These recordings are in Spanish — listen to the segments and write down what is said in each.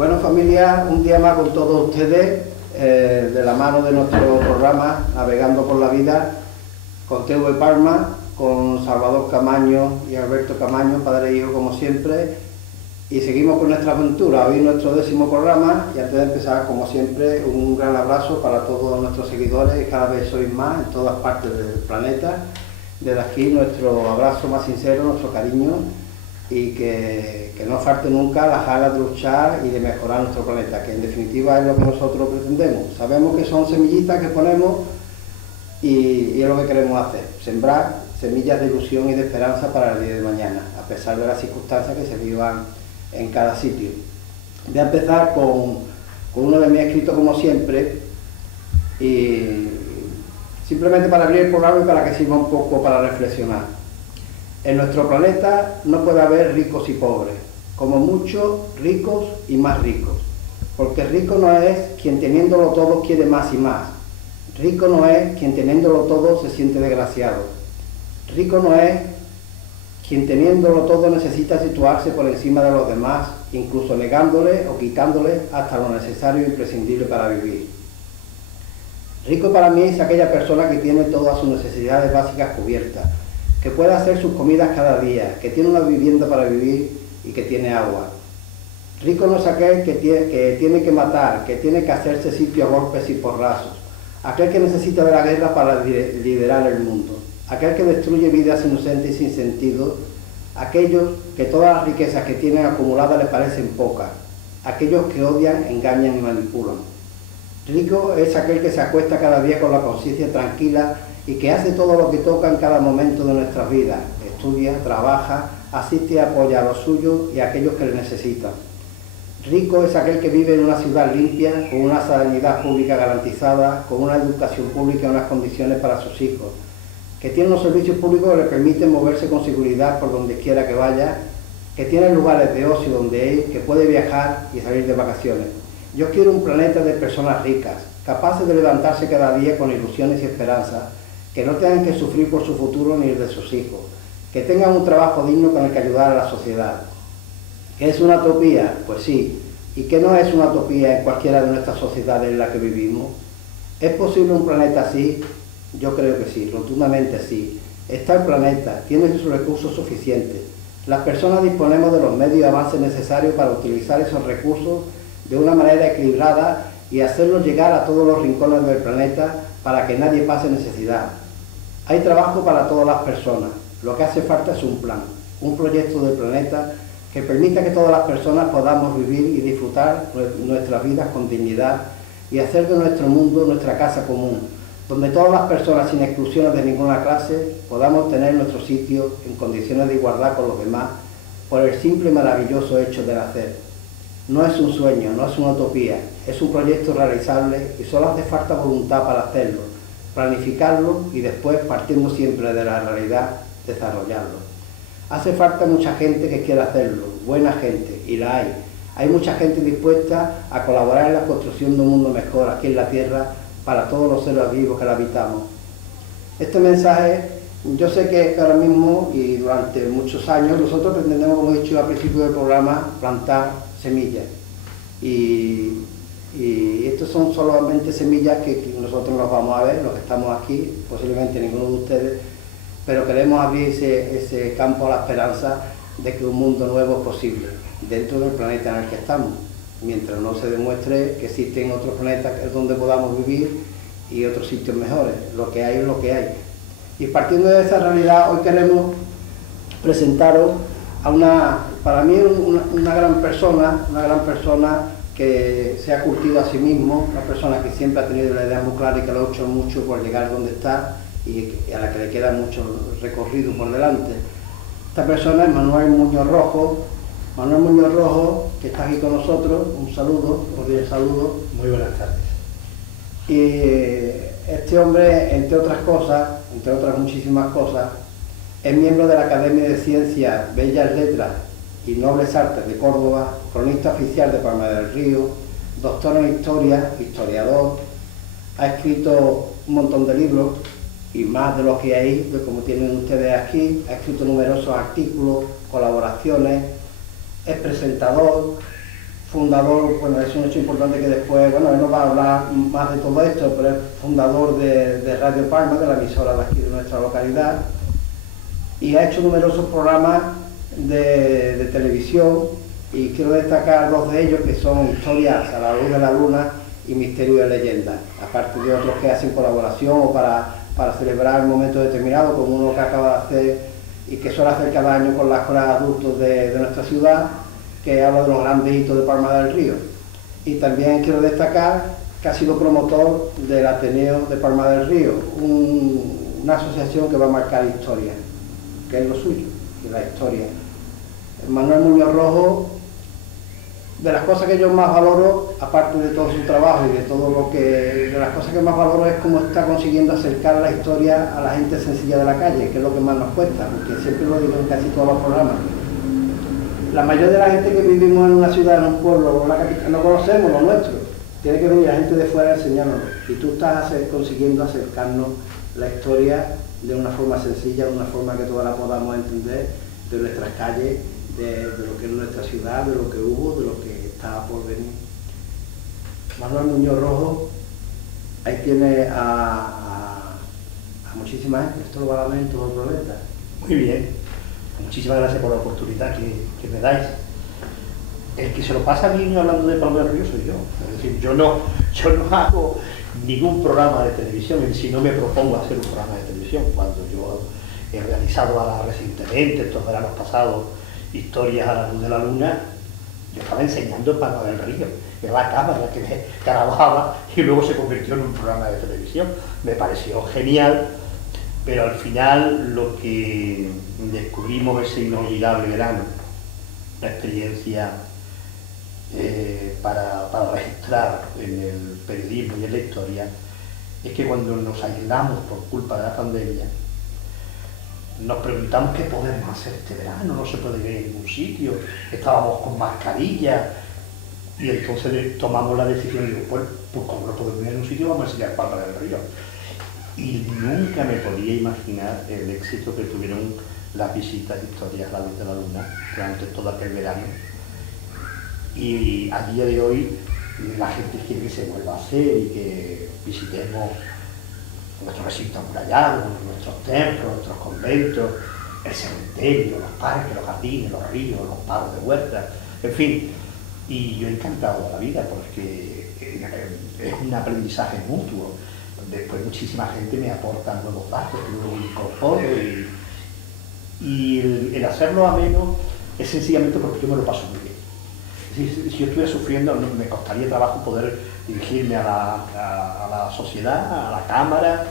Bueno, familia, un día más con todos ustedes, de la mano de nuestro programa Navegando por la Vida, con TV Palma, con Salvador Camaño y Alberto Camaño, padre e hijo como siempre, y seguimos con nuestra aventura. Hoy nuestro 10º programa, y antes de empezar, como siempre, un gran abrazo para todos nuestros seguidores, que cada vez sois más en todas partes del planeta. Desde aquí nuestro abrazo más sincero, nuestro cariño, y que no falte nunca las ganas de luchar y de mejorar nuestro planeta, que en definitiva es lo que nosotros pretendemos. Sabemos que son semillitas que ponemos y es lo que queremos hacer, sembrar semillas de ilusión y de esperanza para el día de mañana, a pesar de las circunstancias que se vivan en cada sitio. Voy a empezar con uno de mis escritos como siempre, y simplemente para abrir el programa y para que sirva un poco para reflexionar. En nuestro planeta no puede haber ricos y pobres, como mucho ricos y más ricos, porque rico no es quien teniéndolo todo quiere más y más. Rico no es quien teniéndolo todo se siente desgraciado. Rico no es quien teniéndolo todo necesita situarse por encima de los demás, incluso negándole o quitándole hasta lo necesario e imprescindible para vivir. Rico para mí es aquella persona que tiene todas sus necesidades básicas cubiertas, que puede hacer sus comidas cada día, que tiene una vivienda para vivir y que tiene agua. Rico no es aquel que tiene que matar, que tiene que hacerse sitio a golpes y porrazos, aquel que necesita de la guerra para liderar el mundo, aquel que destruye vidas inocentes y sin sentido, aquellos que todas las riquezas que tienen acumuladas les parecen pocas, aquellos que odian, engañan y manipulan. Rico es aquel que se acuesta cada día con la conciencia tranquila y que hace todo lo que toca en cada momento de nuestras vidas, estudia, trabaja, asiste y apoya a los suyos y a aquellos que le necesitan. Rico es aquel que vive en una ciudad limpia, con una sanidad pública garantizada, con una educación pública y unas condiciones para sus hijos, que tiene unos servicios públicos que le permiten moverse con seguridad por donde quiera que vaya, que tiene lugares de ocio donde ir, que puede viajar y salir de vacaciones. Yo quiero un planeta de personas ricas, capaces de levantarse cada día con ilusiones y esperanzas, que no tengan que sufrir por su futuro ni el de sus hijos, que tengan un trabajo digno con el que ayudar a la sociedad. ¿Qué es una utopía? Pues sí. ¿Y qué no es una utopía en cualquiera de nuestras sociedades en las que vivimos? ¿Es posible un planeta así? Yo creo que sí, rotundamente sí. Está el planeta, tiene sus recursos suficientes. Las personas disponemos de los medios y avances necesarios para utilizar esos recursos de una manera equilibrada y hacerlos llegar a todos los rincones del planeta para que nadie pase necesidad. Hay trabajo para todas las personas. Lo que hace falta es un plan, un proyecto del planeta que permita que todas las personas podamos vivir y disfrutar nuestras vidas con dignidad y hacer de nuestro mundo nuestra casa común, donde todas las personas, sin exclusiones de ninguna clase, podamos tener nuestro sitio en condiciones de igualdad con los demás por el simple y maravilloso hecho de nacer. No es un sueño, no es una utopía, es un proyecto realizable y solo hace falta voluntad para hacerlo, planificarlo y después, partiendo siempre de la realidad, desarrollarlo. Hace falta mucha gente que quiera hacerlo, buena gente, y la hay. Hay mucha gente dispuesta a colaborar en la construcción de un mundo mejor aquí en la Tierra para todos los seres vivos que la habitamos. Este mensaje, yo sé que ahora mismo y durante muchos años nosotros pretendemos, como he dicho al principio del programa, plantar semillas. Y estos son solamente semillas que nosotros nos vamos a ver, los que estamos aquí, posiblemente ninguno de ustedes, pero queremos abrir ese campo a la esperanza de que un mundo nuevo es posible dentro del planeta en el que estamos, mientras no se demuestre que existen otros planetas donde podamos vivir y otros sitios mejores. Lo que hay es lo que hay. Y partiendo de esa realidad, hoy queremos presentaros a para mí una gran persona que se ha cultivado a sí mismo, una persona que siempre ha tenido la idea muy clara y que lo ha hecho mucho por llegar donde está y a la que le queda mucho recorrido por delante. Esta persona es Manuel Muñoz Rojo. Manuel Muñoz Rojo, que está aquí con nosotros, un saludo, un saludo. Muy buenas tardes. Y este hombre, entre otras cosas, entre otras muchísimas cosas, es miembro de la Academia de Ciencias, Bellas Letras y Nobles Artes de Córdoba, cronista oficial de Palma del Río, doctor en Historia, historiador, ha escrito un montón de libros y más de los que hay, de como tienen ustedes aquí, ha escrito numerosos artículos, colaboraciones, es presentador, fundador, bueno, es un hecho importante que después, bueno, él nos va a hablar más de todo esto, pero es fundador de Radio Parma, de la emisora de aquí de nuestra localidad, y ha hecho numerosos programas de televisión, y quiero destacar dos de ellos que son Historias a la luz de la luna y Misterio de leyenda, aparte de otros que hacen colaboración o para celebrar un momento determinado, como uno que acaba de hacer y que suele hacer cada año con la escuela de adultos de nuestra ciudad, que habla de los grandes hitos de Palma del Río. Y también quiero destacar que ha sido promotor del Ateneo de Palma del Río, una asociación que va a marcar historia, que es lo suyo, que es la historia. Manuel Muñoz Rojo, de las cosas que yo más valoro, aparte de todo su trabajo y de todo lo que... de las cosas que más valoro es cómo está consiguiendo acercar la historia a la gente sencilla de la calle, que es lo que más nos cuesta, porque siempre lo digo en casi todos los programas. La mayoría de la gente que vivimos en una ciudad, en un pueblo o en una capital, no conocemos lo nuestro. Tiene que venir la gente de fuera a enseñárnoslo. Y tú estás consiguiendo acercarnos la historia de una forma sencilla, de una forma que todas la podamos entender, de nuestras calles, de lo que es nuestra ciudad, de lo que hubo, de lo que estaba por venir. Manuel Muñoz Rojo, ahí tiene a muchísima gente, esto lo va a dar en todo el planeta. Muy bien, muchísimas gracias por la oportunidad que me dais. El que se lo pasa bien hablando de Palma del Río soy yo. Es decir, yo no hago ningún programa de televisión, en sí no me propongo hacer un programa de televisión. Cuando yo he realizado ahora recientemente, estos veranos pasados, Historias a la luz de la luna, yo estaba enseñando en Palma del Río, era la cámara que me grababa y luego se convirtió en un programa de televisión. Me pareció genial, pero al final lo que descubrimos ese inolvidable verano, la experiencia para registrar en el periodismo y en la historia, es que cuando nos aislamos por culpa de la pandemia, nos preguntamos qué podemos hacer este verano, no se puede ir en ningún sitio, estábamos con mascarilla, y entonces tomamos la decisión de, pues como no podemos ir en un sitio, vamos a enseñar Palma del Río. Y nunca me podía imaginar el éxito que tuvieron las visitas Historias a la luz de la luna durante todo aquel verano. Y a día de hoy la gente quiere que se vuelva a hacer y que visitemos nuestros recintos amurallados, nuestros templos, nuestros conventos, el cementerio, los parques, los jardines, los ríos, los pagos de huertas, en fin. Y yo he encantado de la vida porque es un aprendizaje mutuo. Después muchísima gente me aporta nuevos datos que luego incorporo y el hacerlo ameno es sencillamente porque yo me lo paso muy bien. Es decir, si yo estuviera sufriendo, me costaría trabajo poder dirigirme a la sociedad, a la cámara,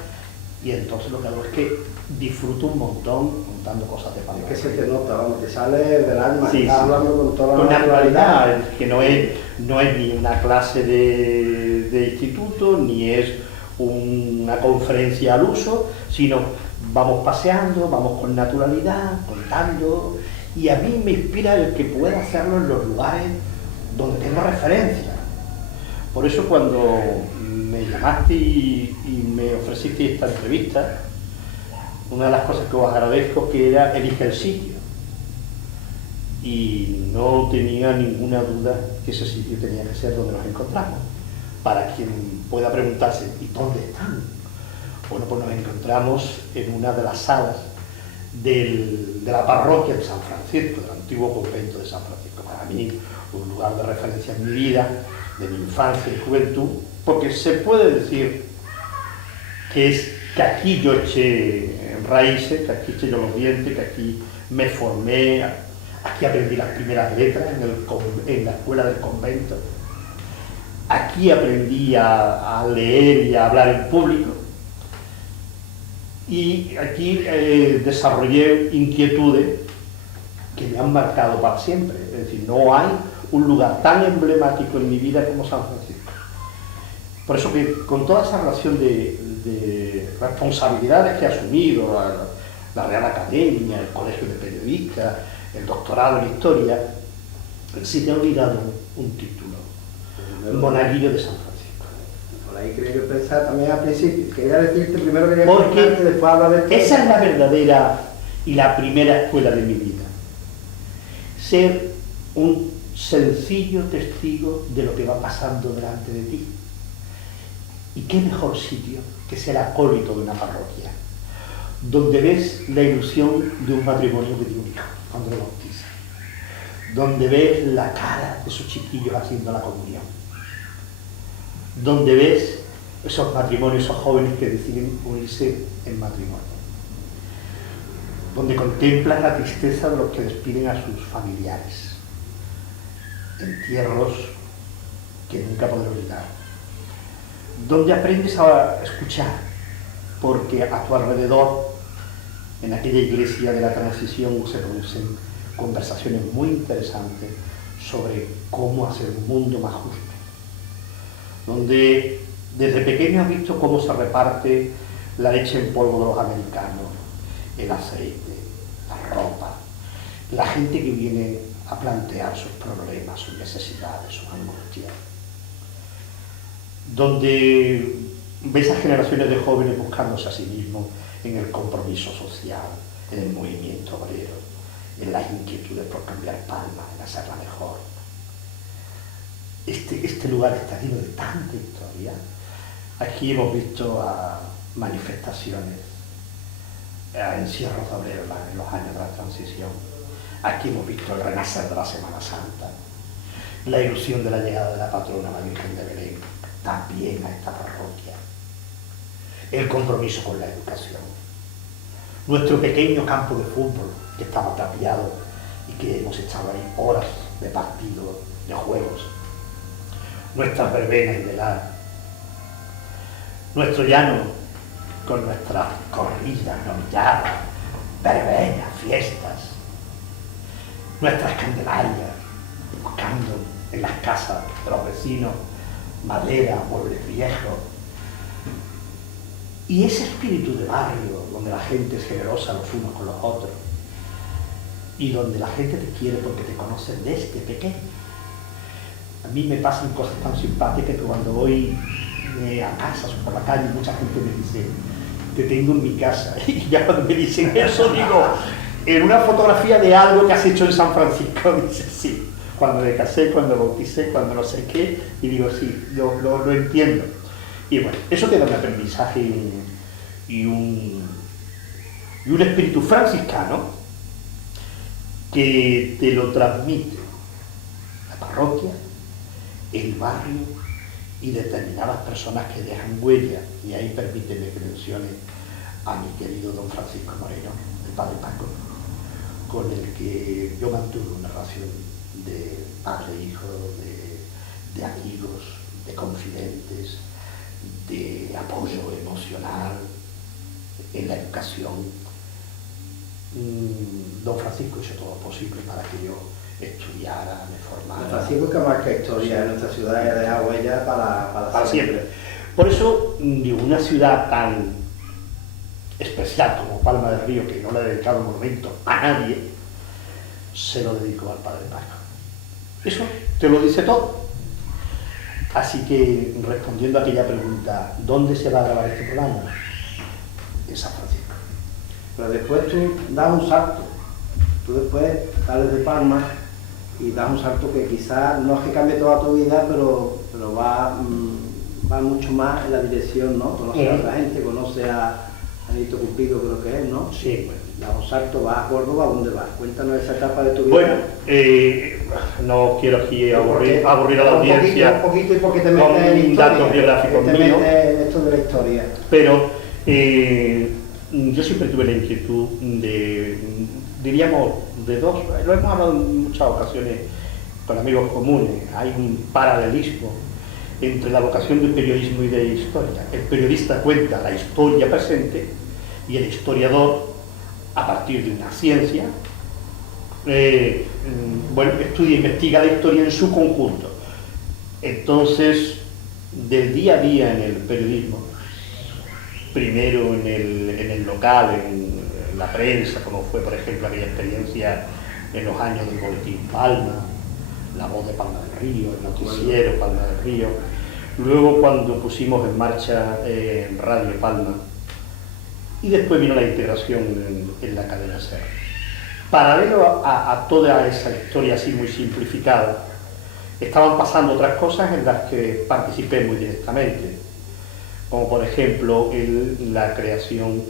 y entonces lo que hago es que disfruto un montón contando cosas de Palma. Es que se te nota, vamos, te sale del alma, sí, estás hablando con toda la naturalidad, que no es ni una clase de instituto, ni es una conferencia al uso, sino vamos paseando, vamos con naturalidad, contando, y a mí me inspira el que pueda hacerlo en los lugares donde tengo referencia. Por eso cuando me llamaste y me ofreciste esta entrevista, una de las cosas que os agradezco que era elige el sitio. Y no tenía ninguna duda que ese sitio tenía que ser donde nos encontramos. Para quien pueda preguntarse, ¿y dónde están? Bueno, pues nos encontramos en una de las salas de la parroquia de San Francisco, del antiguo convento de San Francisco. Para mí, un lugar de referencia en mi vida, de mi infancia y juventud, porque se puede decir que aquí yo eché raíces, que aquí eché yo los dientes, que aquí me formé, aquí aprendí las primeras letras en la escuela del convento, aquí aprendí a leer y a hablar en público, y aquí desarrollé inquietudes que me han marcado para siempre. Es decir, no hay un lugar tan emblemático en mi vida como San Francisco. Por eso que con toda esa relación de responsabilidades que he asumido, la Real Academia, el Colegio de Periodistas, el doctorado en Historia, se te ha olvidado un título, el Monaguillo de San Francisco. Por ahí creo que pensar también al principio, quería decirte primero que porque después hablar de esa es la verdadera y la primera escuela de mi vida. Ser un sencillo testigo de lo que va pasando delante de ti. ¿Y qué mejor sitio que ser acólito de una parroquia, donde ves la ilusión de un matrimonio que tiene un hijo cuando lo bautiza, donde ves la cara de esos chiquillos haciendo la comunión, donde ves esos matrimonios, esos jóvenes que deciden unirse en matrimonio, donde contemplas la tristeza de los que despiden a sus familiares, entierros que nunca podré olvidar, donde aprendes a escuchar, porque a tu alrededor, en aquella iglesia de la transición, se producen conversaciones muy interesantes sobre cómo hacer un mundo más justo, donde desde pequeño has visto cómo se reparte la leche en polvo de los americanos, el aceite, la ropa, la gente que viene a plantear sus problemas, sus necesidades, sus angustias, donde ves a generaciones de jóvenes buscándose a sí mismos en el compromiso social, en el movimiento obrero, en las inquietudes por cambiar Palma, en hacerla mejor. Este lugar está lleno de tanta historia. Aquí hemos visto a manifestaciones, a encierros de obreros en los años de la transición. Aquí hemos visto el renacer de la Semana Santa, la ilusión de la llegada de la patrona, la Virgen de Belén, también a esta parroquia. El compromiso con la educación. Nuestro pequeño campo de fútbol, que estaba tapiado y que hemos estado ahí horas de partido, de juegos. Nuestras verbenas y velar. Nuestro llano, con nuestras corridas, novilladas, verbenas, fiestas. Nuestras candelarias, buscando en las casas de los vecinos madera, muebles viejos. Y ese espíritu de barrio, donde la gente es generosa los unos con los otros, y donde la gente te quiere porque te conoce desde pequeño. A mí me pasan cosas tan simpáticas que cuando voy a casas o por la calle, mucha gente me dice, te tengo en mi casa. Y ya cuando me dicen eso, digo, en una fotografía de algo que has hecho en San Francisco, dice, sí, cuando me casé, cuando bauticé, cuando no sé qué, y digo, sí, lo entiendo. Y bueno, eso te da un aprendizaje y un espíritu franciscano que te lo transmite la parroquia, el barrio y determinadas personas que dejan huella. Y ahí permíteme que mencione a mi querido don Francisco Moreno, el padre Paco, con el que yo mantuve una relación de padre e hijo, de amigos, de confidentes, de apoyo emocional en la educación. Don Francisco hizo todo posible para que yo estudiara, me formara. Don Francisco es que marca historia en nuestra ciudad y ha dejado huella para siempre. Por eso, digo, una ciudad tan especial como Palma del Río, que no le ha dedicado un monumento a nadie, se lo dedicó al padre Paco. Eso te lo dice todo. Así que, respondiendo a aquella pregunta, ¿dónde se va a grabar este programa? En San Francisco. Pero después tú das un salto. Tú después sales de Palma y das un salto que quizás no es que cambie toda tu vida, pero va mucho más en la dirección, ¿no? Conoce a otra gente, conoce a Anito Cupido, creo que es, ¿no? Sí, bueno. Das un salto, vas a Córdoba, ¿a dónde vas? Cuéntanos esa etapa de tu vida. Bueno, no quiero aquí aburrir a la audiencia un poquito y porque te metes en historia, datos biográficos te míos, metes en esto de la historia. pero yo siempre tuve la inquietud diríamos, de dos, lo hemos hablado en muchas ocasiones con amigos comunes, hay un paralelismo entre la vocación del periodismo y de la historia. El periodista cuenta la historia presente y el historiador, a partir de una ciencia, estudia e investiga la historia en su conjunto. Entonces, del día a día en el periodismo, primero en el local, en la prensa, como fue por ejemplo aquella experiencia en los años del Boletín Palma, La Voz de Palma del Río, el noticiero Palma del Río, luego cuando pusimos en marcha Radio Palma, y después vino la integración en la cadena SER. Paralelo a toda esa historia así muy simplificada, estaban pasando otras cosas en las que participé muy directamente, como por ejemplo la creación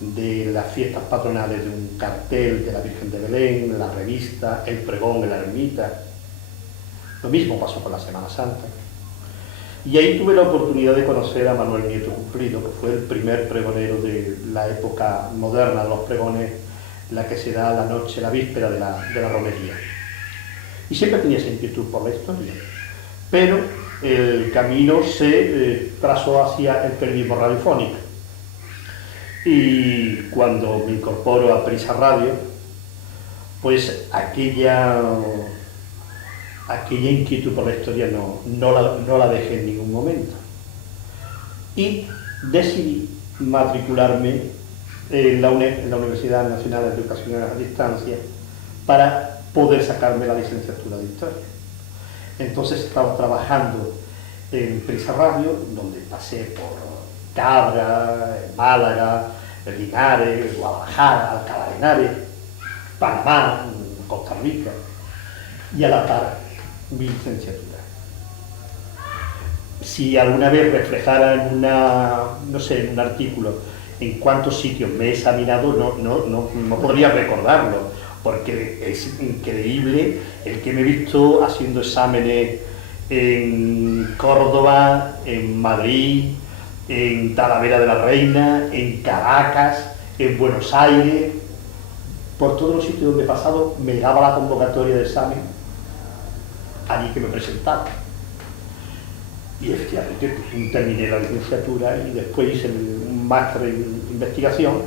de las fiestas patronales de un cartel de la Virgen de Belén, la revista, el pregón en la ermita. Lo mismo pasó con la Semana Santa. Y ahí tuve la oportunidad de conocer a Manuel Nieto Cumplido, que fue el primer pregonero de la época moderna de los pregones, la que se da la noche, la víspera de la romería. Y siempre tenía esa inquietud por la historia, pero el camino se trazó hacia el periodismo radiofónico. Y cuando me incorporo a Prisa Radio, pues aquella inquietud por la historia no la dejé en ningún momento. Y decidí matricularme en la Universidad Nacional de Educación a Distancia para poder sacarme la licenciatura de Historia. Entonces estaba trabajando en Prisa Radio, donde pasé por Cabra, Málaga, Linares, Guadalajara, Alcalá de Henares, Panamá, Costa Rica, y a la par mi licenciatura. Si alguna vez reflejara en un artículo en cuántos sitios me he examinado, no podría recordarlo, porque es increíble el que me he visto haciendo exámenes en Córdoba, en Madrid, en Talavera de la Reina, en Caracas, en Buenos Aires. Por todos los sitios donde he pasado me llegaba la convocatoria de examen, allí que me presentaba. Y efectivamente terminé la licenciatura y después hice un máster en investigación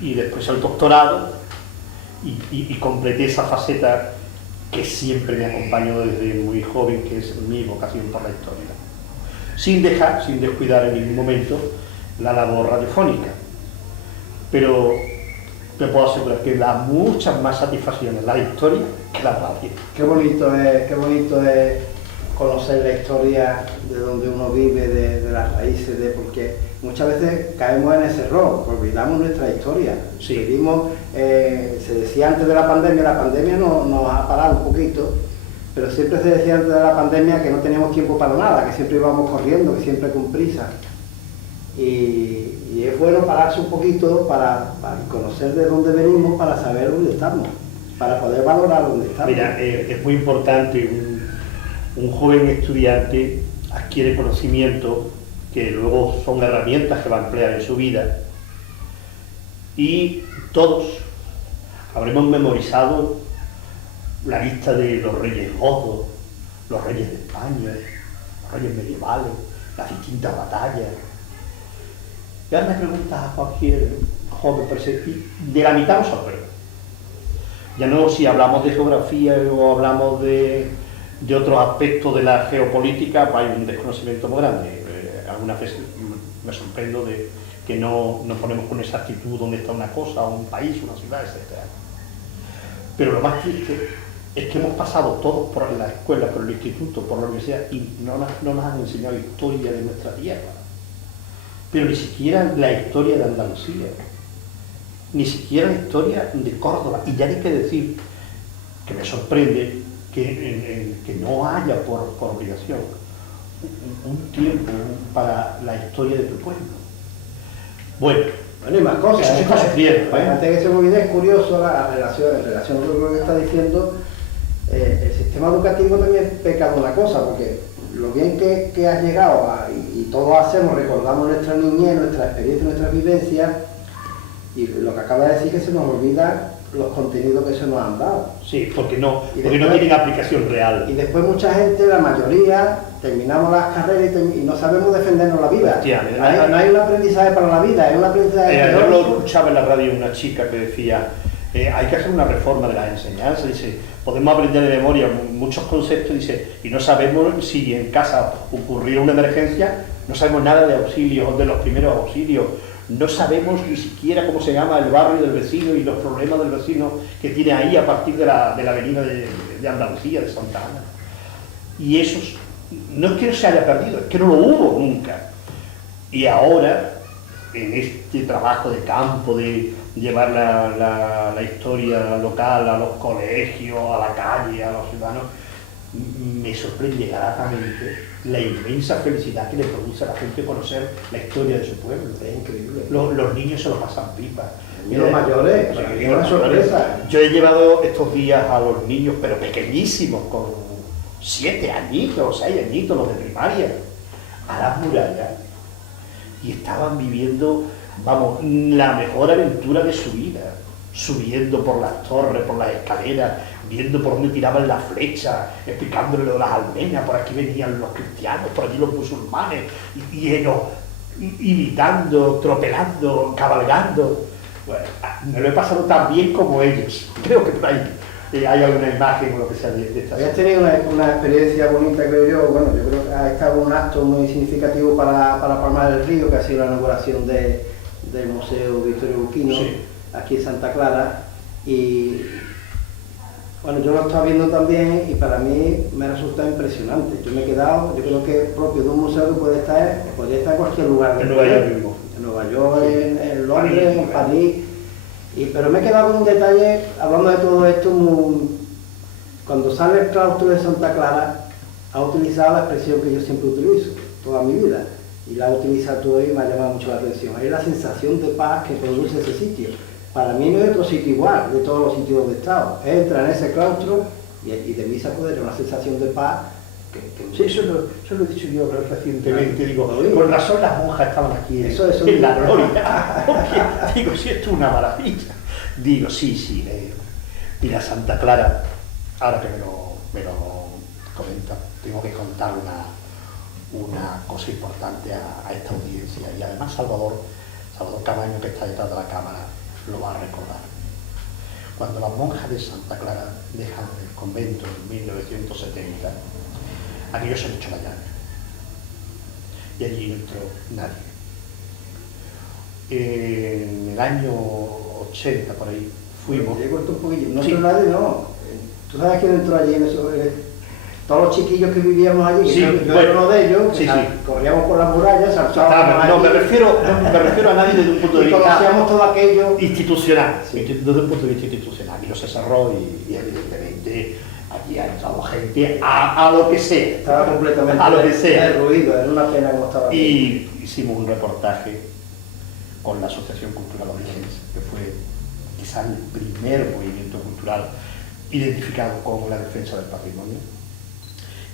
y después el doctorado y completé esa faceta que siempre me acompañó desde muy joven, que es mi vocación por la historia. Sin descuidar en ningún momento la labor radiofónica. Pero te puedo asegurar que da muchas más satisfacciones la historia que la radio. Qué bonito es conocer la historia de donde uno vive, de las raíces, porque muchas veces caemos en ese error, olvidamos nuestra historia. Sí. Se decía antes de la pandemia nos ha parado un poquito, pero siempre se decía antes de la pandemia que no teníamos tiempo para nada, que siempre íbamos corriendo, que siempre con prisa. Y es bueno pararse un poquito para conocer de dónde venimos, para saber dónde estamos, para poder valorar dónde estamos. Mira, es muy importante, un joven estudiante adquiere conocimiento que luego son herramientas que va a emplear en su vida, y todos habremos memorizado la lista de los reyes godos, los reyes de España, los reyes medievales, las distintas batallas. Y ahora me preguntas a cualquier joven presente, de la mitad no se acuerda. Ya no si hablamos de geografía o hablamos de otros aspectos de la geopolítica, pues hay un desconocimiento muy grande. Algunas veces me sorprendo de que no ponemos con exactitud dónde está una cosa, un país, una ciudad, etc. Pero lo más triste es que hemos pasado todos por la escuela, por el instituto, por la universidad y no nos han enseñado historia de nuestra tierra. Pero ni siquiera la historia de Andalucía, ni siquiera la historia de Córdoba, y ya ni que decir que me sorprende que no haya por obligación un tiempo para la historia de tu pueblo. Bueno, y más cosas. Eso se está sufriendo, ¿eh? Antes de que se me olvide, es curioso en relación con lo que está diciendo, el sistema educativo también peca de una cosa, porque lo bien que has llegado y todos recordamos nuestra niñez, nuestra experiencia, nuestras vivencias, y lo que acaba de decir que se nos olvida los contenidos que se nos han dado. Sí, porque no tienen aplicación real. Y después mucha gente, la mayoría, terminamos las carreras y no sabemos defendernos la vida. Hostia, no hay un aprendizaje para la vida, es un aprendizaje yo lo escuchaba en la radio una chica que decía hay que hacer una reforma de las enseñanzas, dice, podemos aprender de memoria muchos conceptos, dice, y no sabemos si en casa ocurrió una emergencia, no sabemos nada de auxilios, de los primeros auxilios, no sabemos ni siquiera cómo se llama el barrio del vecino y los problemas del vecino que tiene ahí a partir de la avenida de Andalucía, de Santa Ana. Y eso no es que no se haya perdido, es que no lo hubo nunca. Y ahora, en este trabajo de campo, de llevar la historia local a los colegios, a la calle, a los ciudadanos, me sorprende gratamente la inmensa felicidad que le produce a la gente conocer la historia de su pueblo. Es increíble. Los niños se lo pasan pipa. Y los mayores, es una sorpresa. Yo he llevado estos días a los niños, pero pequeñísimos, con 7 añitos, 6 añitos, los de primaria, a las murallas, y estaban viviendo, vamos, la mejor aventura de su vida, subiendo por las torres, por las escaleras, viendo por dónde tiraban las flechas, explicándole lo de las almenas, por aquí venían los cristianos, por allí los musulmanes, y ellos imitando, tropelando, cabalgando. Bueno, me lo he pasado tan bien como ellos. Creo que por ahí hay alguna imagen o lo que sea de esta. Habías tenido una experiencia bonita, creo yo. Bueno, yo creo que ha estado un acto muy significativo para Palma del Río, que ha sido la inauguración del Museo Vittorio Luquino, sí, aquí en Santa Clara. Y bueno, yo lo estaba viendo también y para mí me ha resultado impresionante. Yo me he quedado, yo creo que propio de un museo que podría estar en cualquier lugar. En Nueva York mismo. En Nueva York, en Londres, en París. Pero me he quedado con un detalle, hablando de todo esto, cuando sale el claustro de Santa Clara, ha utilizado la expresión que yo siempre utilizo, toda mi vida, y la he utilizado tú y me ha llamado mucho la atención. Es la sensación de paz que produce ese sitio. Para mí no hay otro sitio igual de todos los sitios donde he estado. Entra en ese claustro y de mí se puede tener una sensación de paz Sí, eso lo he dicho yo recientemente, digo, ¿Lo digo? con razón las monjas estaban aquí en la gloria, porque, digo, si esto es una maravilla, digo, sí, mira, Santa Clara, ahora que me lo comenta, tengo que contar una cosa importante a esta audiencia, y además Salvador Camaño, que está detrás de la cámara, lo va a recordar. Cuando las monjas de Santa Clara dejan el convento en 1970, aquellos se han hecho la llave y allí no entró nadie. En el año 80 por ahí fuimos. Llego un poquillo. No Sí. entró nadie, no. ¿Tú sabes quién entró allí en eso? Todos los chiquillos que vivíamos allí, Sí, que yo bueno, era uno de ellos, sí, corríamos por las murallas, saltábamos. No, me refiero a nadie desde un punto de y vista conocíamos todo aquello. institucional, Sí. desde un punto de vista institucional. Y no se cerró y evidentemente allí ha entrado gente a lo que sea. Estaba completamente a lo que sea. derruido, era una pena como estaba. Y hicimos un reportaje con la Asociación Cultural Orígenes, que fue quizás el primer movimiento cultural identificado con la defensa del patrimonio.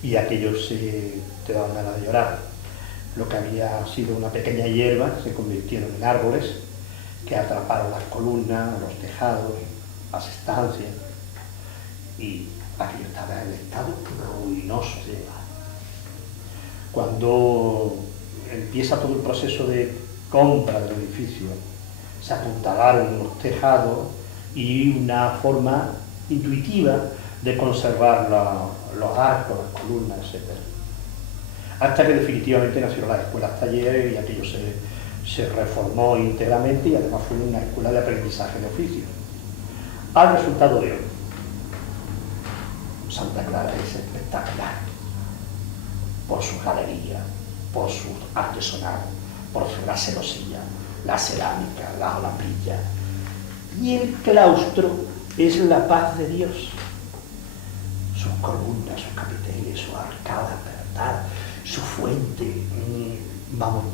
Y aquellos te daban ganas de llorar. Lo que había sido una pequeña hierba se convirtieron en árboles que atraparon las columnas, los tejados, las estancias, y aquello estaba en estado ruinoso. Cuando empieza todo el proceso de compra del edificio, se apuntalaron los tejados y una forma intuitiva de conservar los arcos, las columnas, etc. Hasta que definitivamente nacieron las escuelas talleres y aquello se reformó íntegramente y además fue una escuela de aprendizaje de oficio. Al resultado de hoy, Santa Clara es espectacular por su galería, por su artesonado, por la celosía, la cerámica, la olampilla. Y el claustro es la paz de Dios. Sus columnas, sus capiteles, sus arcadas apertadas, su fuente, vamos.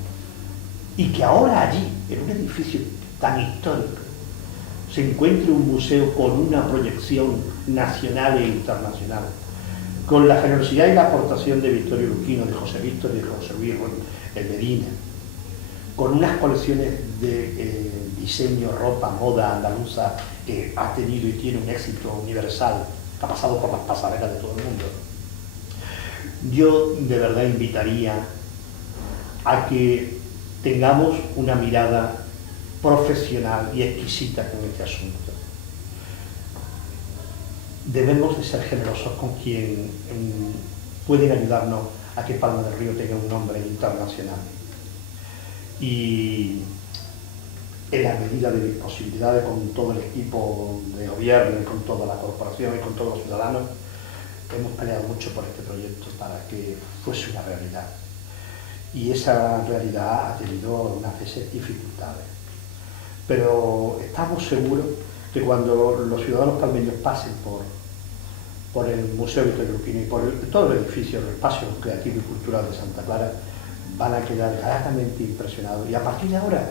Y que ahora allí, en un edificio tan histórico, se encuentre un museo con una proyección nacional e internacional, con la generosidad y la aportación de Vittorio Luquino, de José Víctor y de José Luis Medina, con unas colecciones de diseño, ropa, moda andaluza que ha tenido y tiene un éxito universal, ha pasado por las pasarelas de todo el mundo. Yo de verdad invitaría a que tengamos una mirada profesional y exquisita con este asunto. Debemos de ser generosos con quien pueden ayudarnos a que Palma del Río tenga un nombre internacional. Y en la medida de mis posibilidades, con todo el equipo de gobierno y con toda la corporación y con todos los ciudadanos, hemos peleado mucho por este proyecto para que fuese una realidad. Y esa realidad ha tenido unas veces dificultades. pero estamos seguros que cuando los ciudadanos palmeños pasen por el Museo Víctor Luquino y por todo el edificio, el espacio creativo y cultural de Santa Clara, van a quedar gratamente impresionados. Y a partir de ahora,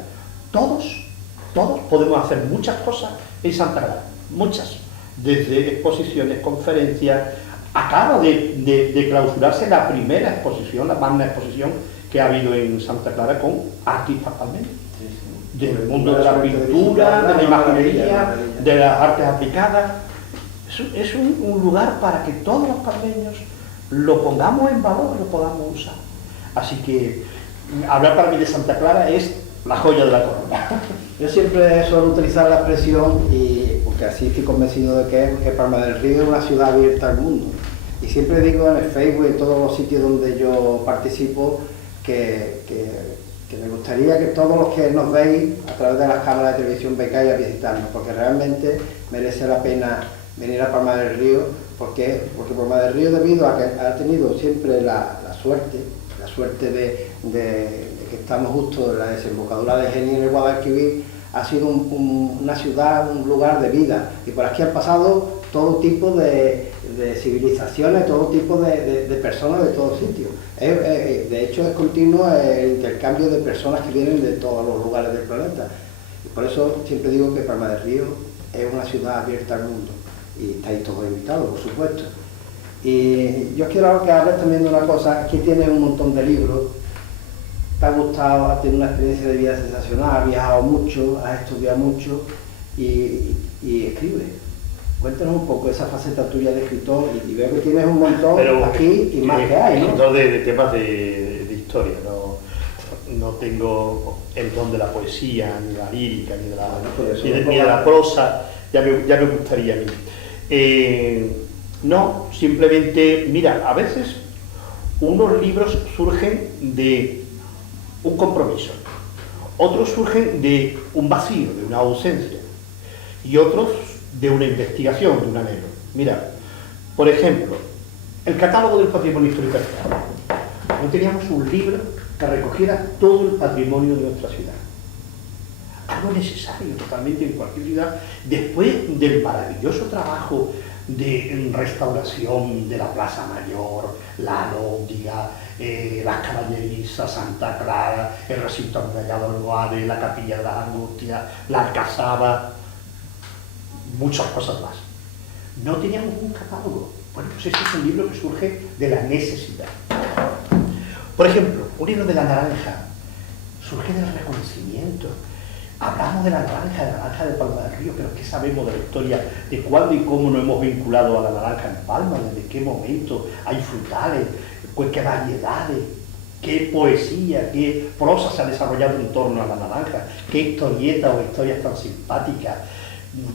todos podemos hacer muchas cosas en Santa Clara, muchas, desde exposiciones, conferencias. Acaba de clausurarse la primera exposición, la magna exposición que ha habido en Santa Clara con artistas palmeños. Del mundo de la pintura, de la imaginería, de las artes aplicadas. Es un lugar para que todos los palmeños lo pongamos en valor, lo podamos usar. Así que hablar para mí de Santa Clara es la joya de la corona. Yo siempre suelo utilizar la expresión, porque así estoy convencido de que Palma del Río es una ciudad abierta al mundo. Y siempre digo en el Facebook, en todos los sitios donde yo participo, que me gustaría que todos los que nos veis a través de las cámaras de televisión vengáis a visitarnos, porque realmente merece la pena venir a Palma del Río, porque Palma del Río, debido a que ha tenido siempre la suerte de que estamos justo en la desembocadura de Genil en el Guadalquivir, ha sido una ciudad, un lugar de vida, y por aquí han pasado todo tipo de civilizaciones, todo tipo de personas de todos sitios. De hecho es continuo el intercambio de personas que vienen de todos los lugares del planeta. Y por eso siempre digo que Palma del Río es una ciudad abierta al mundo. Y estáis todos invitados, por supuesto. Y yo quiero que hables también de una cosa. Aquí tienes un montón de libros, te ha gustado, has tenido una experiencia de vida sensacional, has viajado mucho, has estudiado mucho y escribes. Cuéntanos un poco esa faceta tuya de escritor, y veo que tienes un montón aquí y más que hay, ¿no? Escritor de temas de historia, no tengo el don de la poesía, ni de la lírica, ni de la prosa, ya me gustaría a mí. No, simplemente, mira, a veces unos libros surgen de un compromiso, otros surgen de un vacío, de una ausencia, y otros de una investigación, de un anhelo. Mira, por ejemplo, el catálogo del patrimonio histórico artístico. No teníamos un libro que recogiera todo el patrimonio de nuestra ciudad. Algo necesario totalmente en cualquier ciudad, después del maravilloso trabajo de restauración de la Plaza Mayor, la Alhóndiga, las Caballerizas, Santa Clara, el recinto amurallado del Boade, la Capilla de la Angustia, la Alcazaba, muchas cosas más. No teníamos un catálogo. Bueno, pues este es un libro que surge de la necesidad. Por ejemplo, un libro de la naranja surge del reconocimiento. Hablamos de la naranja de Palma del Río, pero ¿qué sabemos de la historia? ¿De cuándo y cómo nos hemos vinculado a la naranja en Palma? ¿Desde qué momento? ¿Hay frutales? Pues, ¿qué variedades? ¿Qué poesía, qué prosa se ha desarrollado en torno a la naranja? ¿Qué historietas o historias tan simpáticas?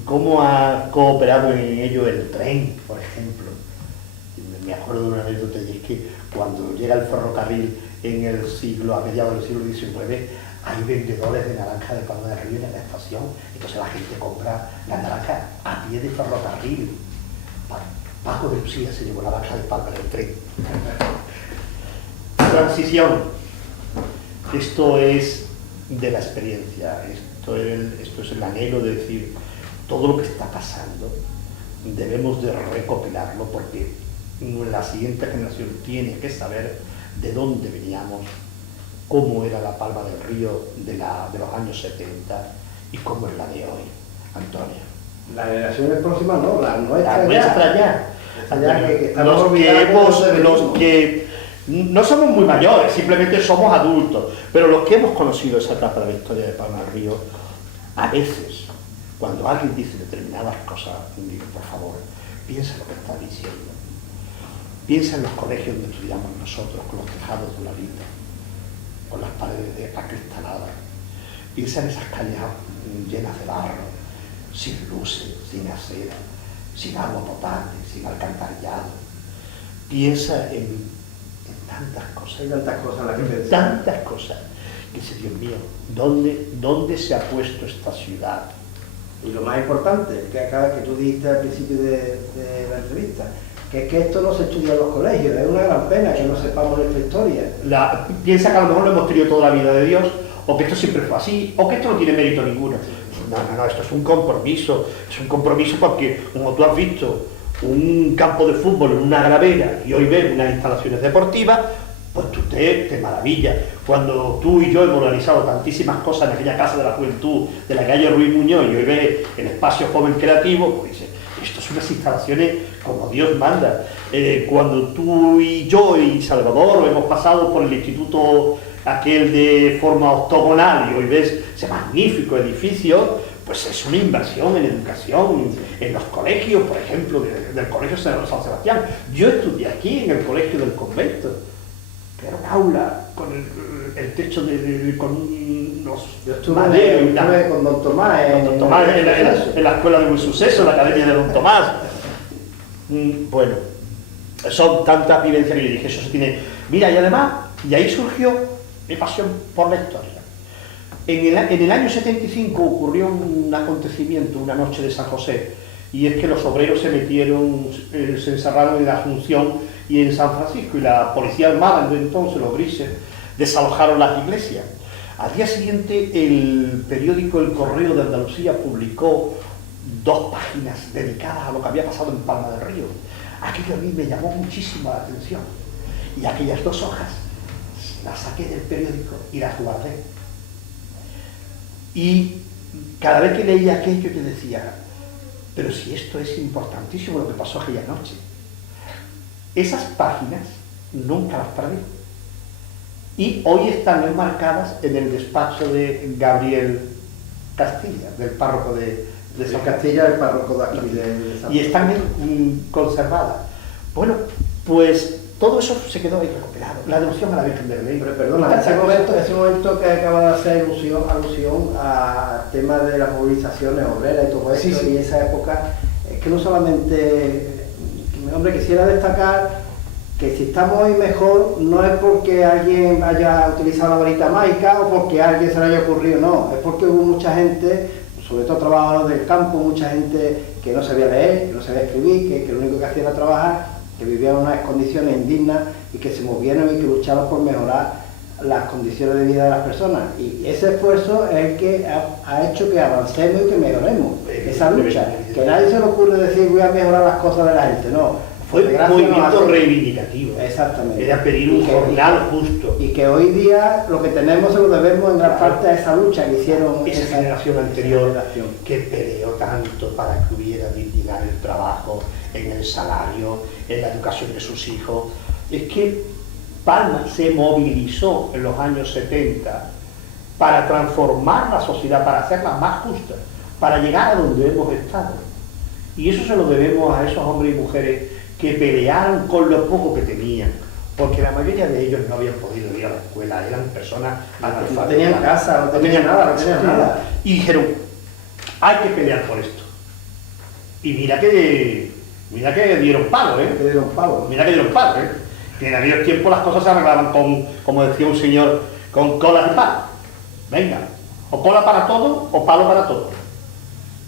¿Cómo ha cooperado en ello el tren, por ejemplo? Me acuerdo de una anécdota, y es que cuando llega el ferrocarril a mediados del siglo XIX, hay vendedores de naranja de Palma del Río en la estación, entonces la gente compra la naranja a pie de ferrocarril. Paco de Lucía se llevó la naranja de Palma del tren. Transición. Esto es de la experiencia, esto es el anhelo de decir, todo lo que está pasando debemos de recopilarlo, porque la siguiente generación tiene que saber de dónde veníamos, cómo era la Palma del Río de los años 70 y cómo es la de hoy, Antonio. Las generaciones próximas no, las nuestras la nuestra ya. Los que no somos muy mayores, simplemente somos adultos, pero los que hemos conocido esa etapa de la historia de Palma del Río, a veces, cuando alguien dice determinadas cosas, digo, por favor, piensa en lo que está diciendo. Piensa en los colegios donde estudiamos nosotros, con los tejados de la vida, con las paredes acristaladas. Piensa en esas calles llenas de barro, sin luces, sin acera, sin agua potable, sin alcantarillado. Piensa en tantas cosas. Hay tantas cosas en las que pensar. Tantas cosas. Que dice, Dios mío, ¿dónde se ha puesto esta ciudad? Y lo más importante, que tú dijiste al principio de la entrevista, que es que esto no se estudia en los colegios, es una gran pena que no sepamos nuestra historia. Piensa que a lo mejor lo hemos tenido toda la vida de Dios, o que esto siempre fue así, o que esto no tiene mérito ninguno. No, esto es un compromiso porque, como tú has visto, un campo de fútbol en una gravera y hoy ves unas instalaciones deportivas, pues tú te maravillas. Cuando tú y yo hemos realizado tantísimas cosas en aquella Casa de la Juventud de la calle Ruiz Muñoz y hoy ves el espacio joven creativo, pues dices, esto son unas instalaciones como Dios manda. Cuando tú y yo y Salvador hemos pasado por el instituto aquel de forma octogonal y hoy ves ese magnífico edificio, pues es una inversión en educación, en los colegios, por ejemplo, del Colegio San Sebastián. Yo estudié aquí en el Colegio del Convento, que era un aula con el techo con unos Yo estuve con don Tomás, en la Escuela de Buen Suceso, en la Academia de don Tomás. Bueno, son tantas vivencias que yo dije, eso se tiene... Mira, y además, y ahí surgió mi pasión por la historia. En el año 75 ocurrió un acontecimiento, una noche de San José, y es que los obreros se metieron, se encerraron en la Asunción y en San Francisco, y la policía armada de entonces, los grises, desalojaron las iglesias. Al día siguiente, el periódico El Correo de Andalucía publicó 2 páginas dedicadas a lo que había pasado en Palma del Río. Aquello a mí me llamó muchísimo la atención, y aquellas 2 hojas las saqué del periódico y las guardé. Y cada vez que leía aquello yo decía, pero si esto es importantísimo lo que pasó aquella noche. Esas páginas nunca las perdí. Y hoy están enmarcadas en el despacho de Gabriel Castilla, del párroco de San Castilla, el párroco de aquí de San y están conservadas. Bueno, pues todo eso se quedó ahí recuperado. La devoción a la Virgen de Belén. Pero perdona, ese momento que acaba de hacer alusión al tema de las movilizaciones obreras y todo esto, y esa época, es que no solamente, hombre, quisiera destacar que si estamos hoy mejor, no es porque alguien haya utilizado la varita mágica o porque a alguien se le haya ocurrido, no, es porque hubo mucha gente, sobre todo trabajadores del campo, mucha gente que no sabía leer, que no sabía escribir, que lo único que hacía era trabajar, que vivían en unas condiciones indignas y que se movieron y que luchaban por mejorar las condiciones de vida de las personas. Y ese esfuerzo es el que ha hecho que avancemos y que mejoremos esa lucha. Que a nadie se le ocurre decir voy a mejorar las cosas de la gente, no. Fue un movimiento reivindicativo. Exactamente. Era pedir un jornal justo. Y que hoy día lo que tenemos se lo debemos en gran parte a esa lucha que hicieron esa generación anterior, que peleó tanto para que hubiera dignidad en el trabajo, en el salario, en la educación de sus hijos. Es que Palma se movilizó en los años 70 para transformar la sociedad, para hacerla más justa, para llegar a donde hemos estado. Y eso se lo debemos a esos hombres y mujeres que pelearon con lo poco que tenían, porque la mayoría de ellos no habían podido ir a la escuela, eran personas analfabetas. No tenían casa, no tenían nada. Y dijeron, hay que pelear por esto. Y mira que dieron palo, ¿eh? Mira que dieron palo, ¿eh? Que en aquellos tiempos las cosas se arreglaban con, como decía un señor, con cola de palo. Venga, o cola para todo o palo para todo.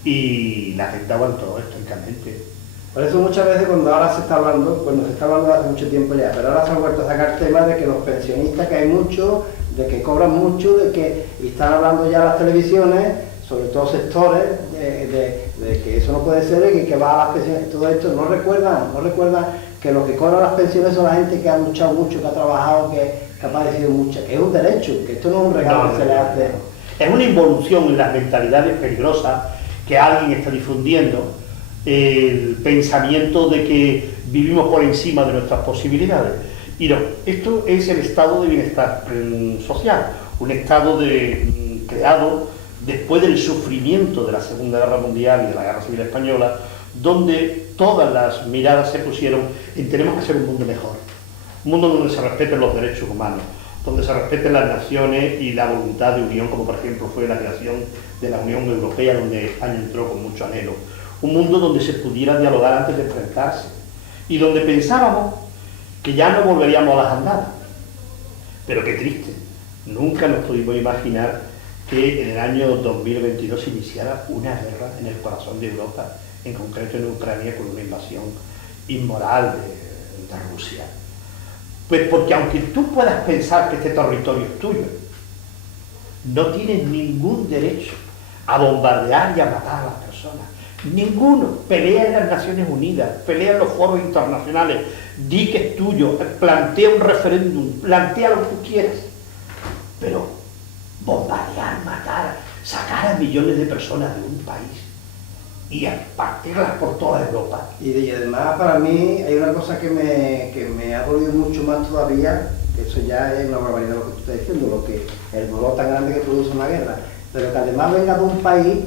Y la gente aguantó estoicamente. Por eso muchas veces cuando ahora se está hablando, bueno, se está hablando hace mucho tiempo ya, pero ahora se han vuelto a sacar temas de que los pensionistas, que hay muchos, de que cobran mucho, y están hablando ya las televisiones, sobre todo sectores, de que eso no puede ser y que va a las pensiones, todo esto, no recuerdan que los que cobran las pensiones son la gente que ha luchado mucho, que ha trabajado, que ha padecido mucho, que es un derecho, que esto no es un regalo que se le hace. Es una involución en las mentalidades peligrosas que alguien está difundiendo, el pensamiento de que vivimos por encima de nuestras posibilidades. Y no, esto es el estado de bienestar social, un estado creado después del sufrimiento de la Segunda Guerra Mundial y de la Guerra Civil Española, donde todas las miradas se pusieron en tenemos que ser un mundo mejor, un mundo donde se respeten los derechos humanos, donde se respeten las naciones y la voluntad de unión, como por ejemplo fue la creación de la Unión Europea, donde España entró con mucho anhelo. Un mundo donde se pudiera dialogar antes de enfrentarse y donde pensábamos que ya no volveríamos a las andadas. Pero qué triste, nunca nos pudimos imaginar que en el año 2022 se iniciara una guerra en el corazón de Europa, en concreto en Ucrania, con una invasión inmoral de Rusia. Pues porque aunque tú puedas pensar que este territorio es tuyo, no tienes ningún derecho a bombardear y a matar a las personas. Ninguno. Pelea en las Naciones Unidas, pelea en los foros internacionales, di que es tuyo, plantea un referéndum, plantea lo que tú quieras. Pero bombardear, matar, sacar a millones de personas de un país y a partirlas por toda Europa. Y además para mí hay una cosa que me ha dolido mucho más todavía, que eso ya es una barbaridad lo que tú estás diciendo, el dolor tan grande que produce una guerra, pero que además venga de un país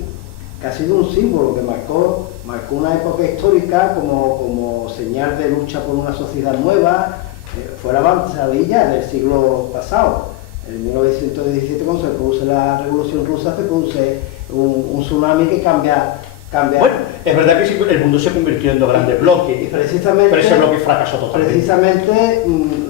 que ha sido un símbolo, que marcó una época histórica como señal de lucha por una sociedad nueva, fue la avanzadilla del siglo pasado. En 1917, cuando se produce la Revolución Rusa, se produce un tsunami que cambia. Bueno, es verdad que el mundo se convirtió en dos grandes bloques, y precisamente, pero ese bloque fracasó totalmente. Precisamente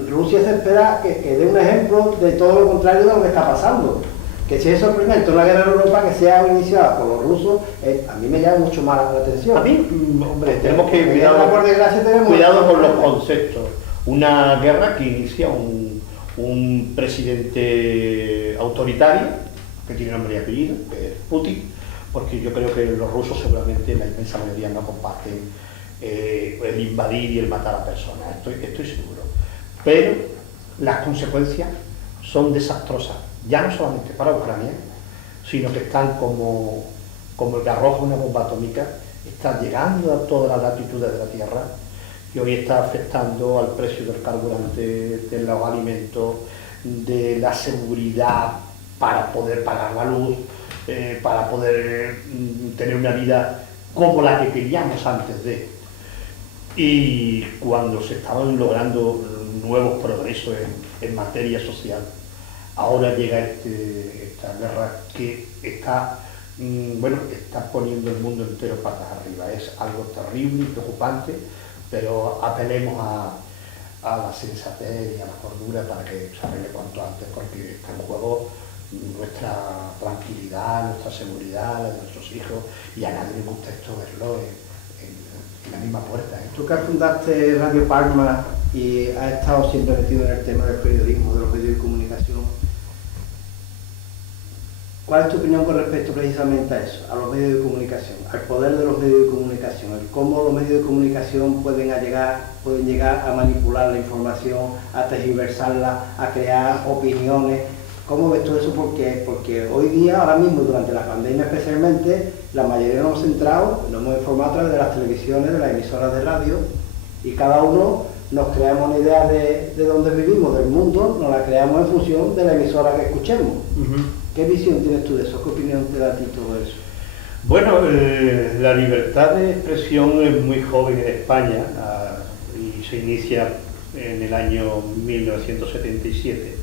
Rusia se espera que dé un ejemplo de todo lo contrario de lo que está pasando. Que si es sorprendente una guerra en Europa que sea iniciada por los rusos, a mí me llama mucho más la atención. A mí, hombre, tenemos que cuidado con los conceptos. Una guerra que inicia un presidente autoritario, que tiene nombre y apellido, que es Putin, porque yo creo que los rusos seguramente la inmensa mayoría no comparten el invadir y el matar a personas, estoy seguro. Pero las consecuencias son desastrosas, ya no solamente para Ucrania, sino que están como el que arroja una bomba atómica, está llegando a todas las latitudes de la Tierra y hoy está afectando al precio del carburante, de los alimentos, de la seguridad para poder pagar la luz, para poder tener una vida como la que queríamos antes de. Y cuando se estaban logrando nuevos progresos en materia social, ahora llega esta guerra que está poniendo el mundo entero patas arriba. Es algo terrible y preocupante, pero apelemos a la sensatez y a la cordura para que se arregle cuanto antes, porque está en juego nuestra tranquilidad, nuestra seguridad, la de nuestros hijos, y a nadie le gusta esto verlo en la misma puerta. Tú que fundaste Radio Parma y has estado siempre metido en el tema del periodismo, de los medios de comunicación, ¿cuál es tu opinión con respecto precisamente a eso, a los medios de comunicación, al poder de los medios de comunicación, el cómo los medios de comunicación pueden llegar a manipular la información, a tergiversarla, a crear opiniones? ¿Cómo ves todo eso? Porque hoy día, ahora mismo, durante la pandemia especialmente, la mayoría nos hemos centrado, nos hemos informado a través de las televisiones, de las emisoras de radio, y cada uno nos creamos una idea de dónde vivimos, del mundo, nos la creamos en función de la emisora que escuchemos. ¿Qué visión tienes tú de eso? ¿Qué opinión te da a ti todo eso? Bueno, la libertad de expresión es muy joven en España y se inicia en el año 1977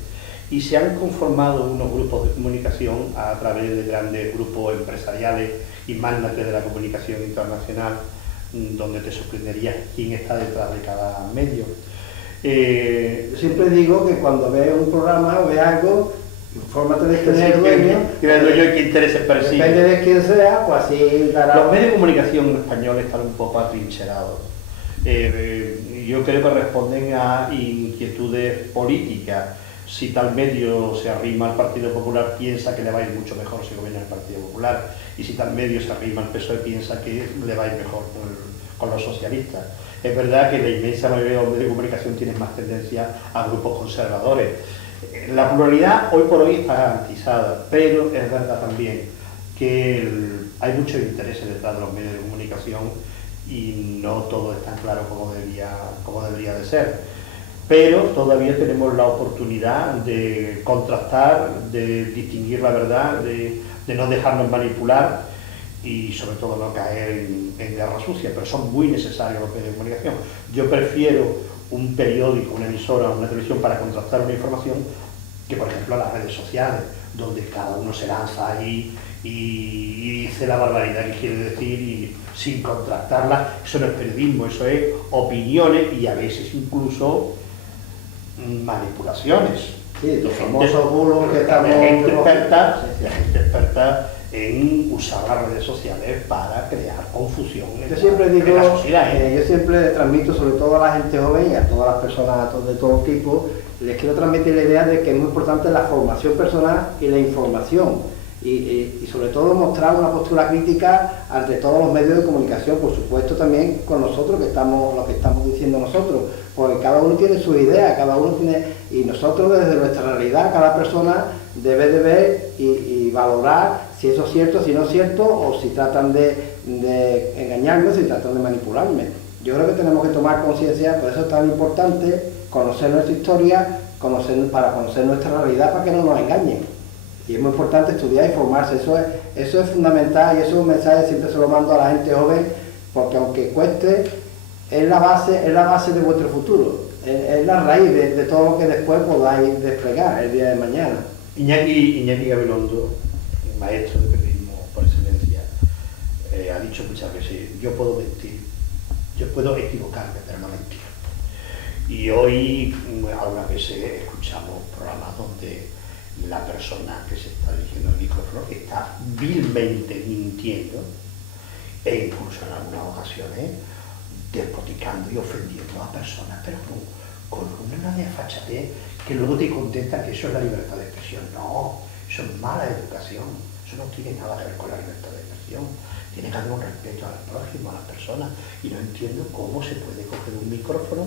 y se han conformado unos grupos de comunicación a través de grandes grupos empresariales y magnates de la comunicación internacional, donde te sorprendería quién está detrás de cada medio. Yo siempre digo que cuando veas un programa o veas algo, infórmate de quién es el dueño. ¿Qué intereses persigue? Depende de quién sea, pues así dará. Los medios de comunicación españoles están un poco atrincherados. Yo creo que responden a inquietudes políticas. Si tal medio se arrima al Partido Popular, piensa que le va a ir mucho mejor si gobierna el Partido Popular. Y si tal medio se arrima al PSOE, piensa que le va a ir mejor con los socialistas. Es verdad que la inmensa mayoría de los medios de comunicación tienen más tendencia a grupos conservadores. La pluralidad hoy por hoy está garantizada, pero es verdad también que hay muchos intereses detrás de los medios de comunicación y no todo es tan claro como debería de ser. Pero todavía tenemos la oportunidad de contrastar, de distinguir la verdad, de no dejarnos manipular y sobre todo no caer en guerra sucia, pero son muy necesarios los medios de comunicación. Yo prefiero un periódico, una emisora, una televisión para contrastar una información que, por ejemplo, las redes sociales, donde cada uno se lanza ahí y dice la barbaridad que quiere decir y sin contrastarla. Eso no es periodismo, eso es opiniones y a veces incluso manipulaciones. Sí, los famosos bulos que estamos... De gente experta en usar las redes sociales para crear confusión en la sociedad. Yo siempre transmito, sobre todo a la gente joven y a todas las personas de todo tipo, les quiero transmitir la idea de que es muy importante la formación personal y la información. y sobre todo mostrar una postura crítica ante todos los medios de comunicación, por supuesto también con nosotros, lo que estamos diciendo nosotros, porque cada uno tiene su idea, cada uno tiene, y nosotros desde nuestra realidad, cada persona debe de ver y valorar si eso es cierto, si no es cierto, o si tratan de engañarme, si tratan de manipularme. Yo creo que tenemos que tomar conciencia, por eso es tan importante conocer nuestra historia, para conocer nuestra realidad, para que no nos engañen. Y es muy importante estudiar y formarse, eso es fundamental, y eso es un mensaje, siempre se lo mando a la gente joven, porque aunque cueste, es la base de vuestro futuro, es la raíz de todo lo que después podáis desplegar el día de mañana. Iñaki Gabilondo, maestro de periodismo por excelencia, ha dicho muchas veces: yo puedo mentir, yo puedo equivocarme, pero no mentir. Y hoy algunas veces escuchamos programas donde la persona que se está dirigiendo al micrófono está vilmente mintiendo e incluso en algunas ocasiones despoticando y ofendiendo a personas, pero con una desfachatez que luego te contesta que eso es la libertad de expresión. No, eso es mala educación, eso no tiene nada que ver con la libertad de expresión. Tiene que haber un respeto al prójimo, a las personas, y no entiendo cómo se puede coger un micrófono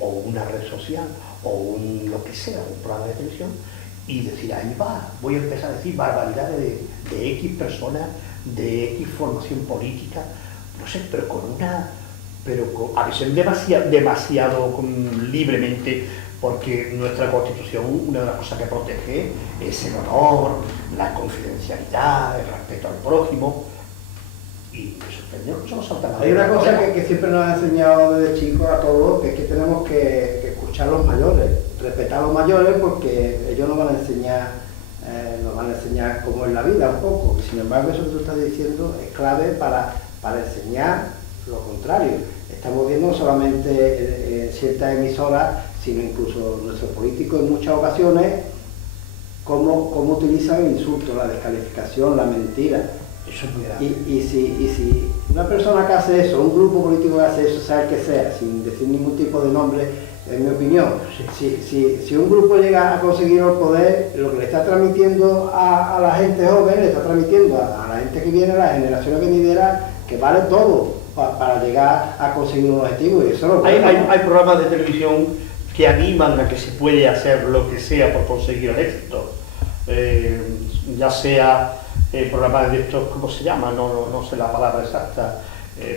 o una red social o lo que sea, un programa de televisión, y decir: ahí va, voy a empezar a decir barbaridades de X personas, de X formación política, no sé, a veces demasiado libremente, porque nuestra Constitución, una de las cosas que protege es el honor, la confidencialidad, el respeto al prójimo, y me sorprendió que eso no salta nada. Hay una cosa que siempre nos ha enseñado desde chicos a todos, que es que tenemos que escuchar a los mayores, respetar a los mayores, porque ellos nos van a enseñar cómo es la vida un poco, y sin embargo eso que tú estás diciendo es clave para enseñar lo contrario. Estamos viendo no solamente en ciertas emisoras, sino incluso nuestros políticos en muchas ocasiones, cómo utilizan el insulto, la descalificación, la mentira. Eso es muy grave. Y si una persona que hace eso, un grupo político que hace eso, sea el que sea, sin decir ningún tipo de nombre, en mi opinión, si un grupo llega a conseguir el poder, lo que le está transmitiendo a la gente joven, le está transmitiendo a la gente que viene, a las generaciones venideras, que vale todo para llegar a conseguir un objetivo. Y eso hay programas de televisión que animan a que se puede hacer lo que sea por conseguir el éxito, ya sea programas de estos, ¿cómo se llama? No sé la palabra exacta,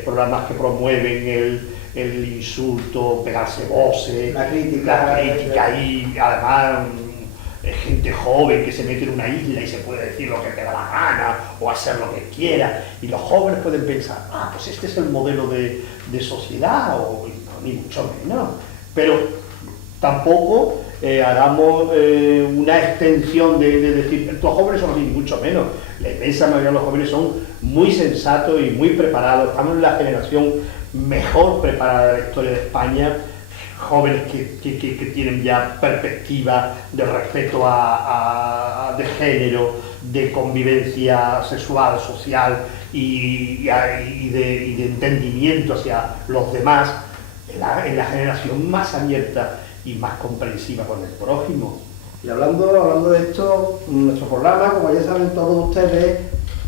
programas que promueven el insulto, pegarse voces, la crítica y además gente joven que se mete en una isla y se puede decir lo que te da la gana o hacer lo que quiera, y los jóvenes pueden pensar: pues este es el modelo de sociedad, o no, ni mucho menos, pero tampoco hagamos una extensión de decir los jóvenes son así, ni mucho menos. La inmensa mayoría de los jóvenes son muy sensatos y muy preparados. Estamos en la generación mejor preparada de la historia de España, jóvenes que tienen ya perspectiva de respeto de género, de convivencia sexual, social y de entendimiento hacia los demás, en la generación más abierta y más comprensiva con el prójimo. Y hablando de esto, nuestro programa, como ya saben todos ustedes,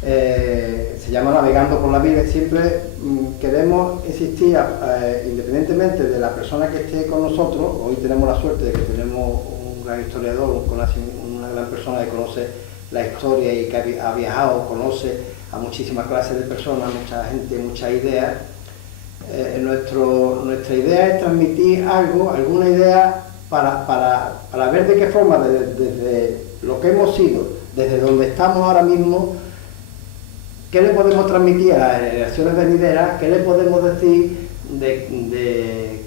se llama Navegando por la Vida, y siempre queremos insistir, independientemente de la persona que esté con nosotros. Hoy tenemos la suerte de que tenemos un gran historiador, una gran persona que conoce la historia y que ha viajado, conoce a muchísimas clases de personas, mucha gente, muchas ideas. Nuestra idea es transmitir alguna idea para ver de qué forma, desde lo que hemos sido, desde donde estamos ahora mismo, qué le podemos transmitir a las generaciones venideras, qué le podemos decir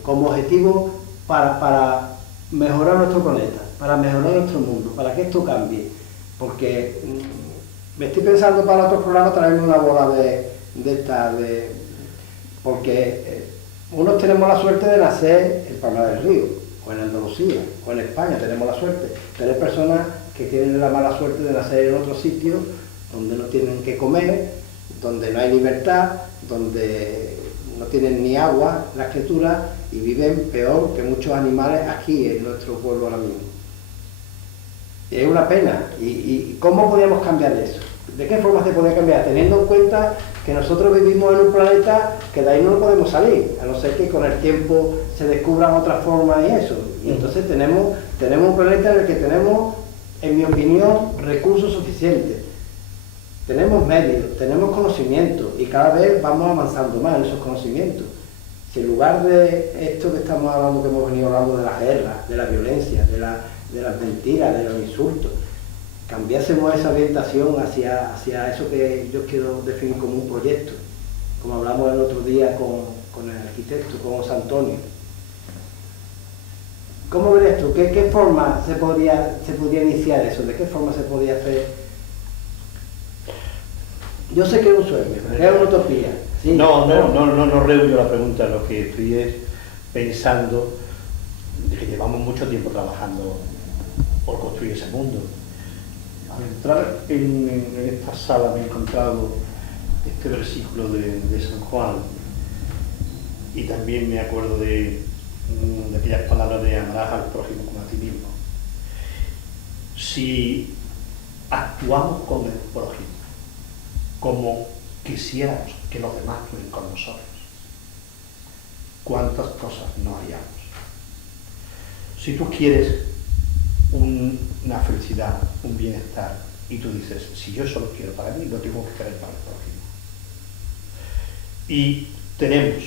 como objetivo para mejorar nuestro planeta, para mejorar nuestro mundo, para que esto cambie. Porque me estoy pensando para otros programas traerme una bola porque unos tenemos la suerte de nacer en Palma del Río, o en Andalucía, o en España, tenemos la suerte, pero hay personas que tienen la mala suerte de nacer en otro sitio donde no tienen que comer, donde no hay libertad, donde no tienen ni agua, las criaturas, y viven peor que muchos animales aquí en nuestro pueblo ahora mismo. Es una pena. ¿Y cómo podíamos cambiar eso? ¿De qué forma se podía cambiar? Teniendo en cuenta que nosotros vivimos en un planeta que de ahí no podemos salir, a no ser que con el tiempo se descubran otras formas y eso. Y entonces tenemos un planeta en el que tenemos, en mi opinión, recursos suficientes. Tenemos medios, tenemos conocimientos y cada vez vamos avanzando más en esos conocimientos. Si en lugar de esto que estamos hablando, que hemos venido hablando de las guerras, de la violencia, de las mentiras, de los insultos, cambiásemos esa orientación hacia eso que yo quiero definir como un proyecto, como hablamos el otro día con el arquitecto, con José Antonio. ¿Cómo verías tú? ¿Qué forma se podría iniciar eso? ¿De qué forma se podría hacer? Yo sé que es un sueño, que es una utopía. ¿Sí? No rehuyo la pregunta, lo que estoy es pensando de que llevamos mucho tiempo trabajando por construir ese mundo. Al entrar en esta sala me he encontrado este versículo de San Juan y también me acuerdo de aquellas palabras de amarás al prójimo como a ti mismo. Si actuamos con el prójimo como quisiéramos que los demás actúen con nosotros, ¿cuántas cosas no haríamos? Si tú quieres una felicidad, un bienestar, y tú dices, si yo solo quiero para mí, lo tengo que querer para el prójimo. Y tenemos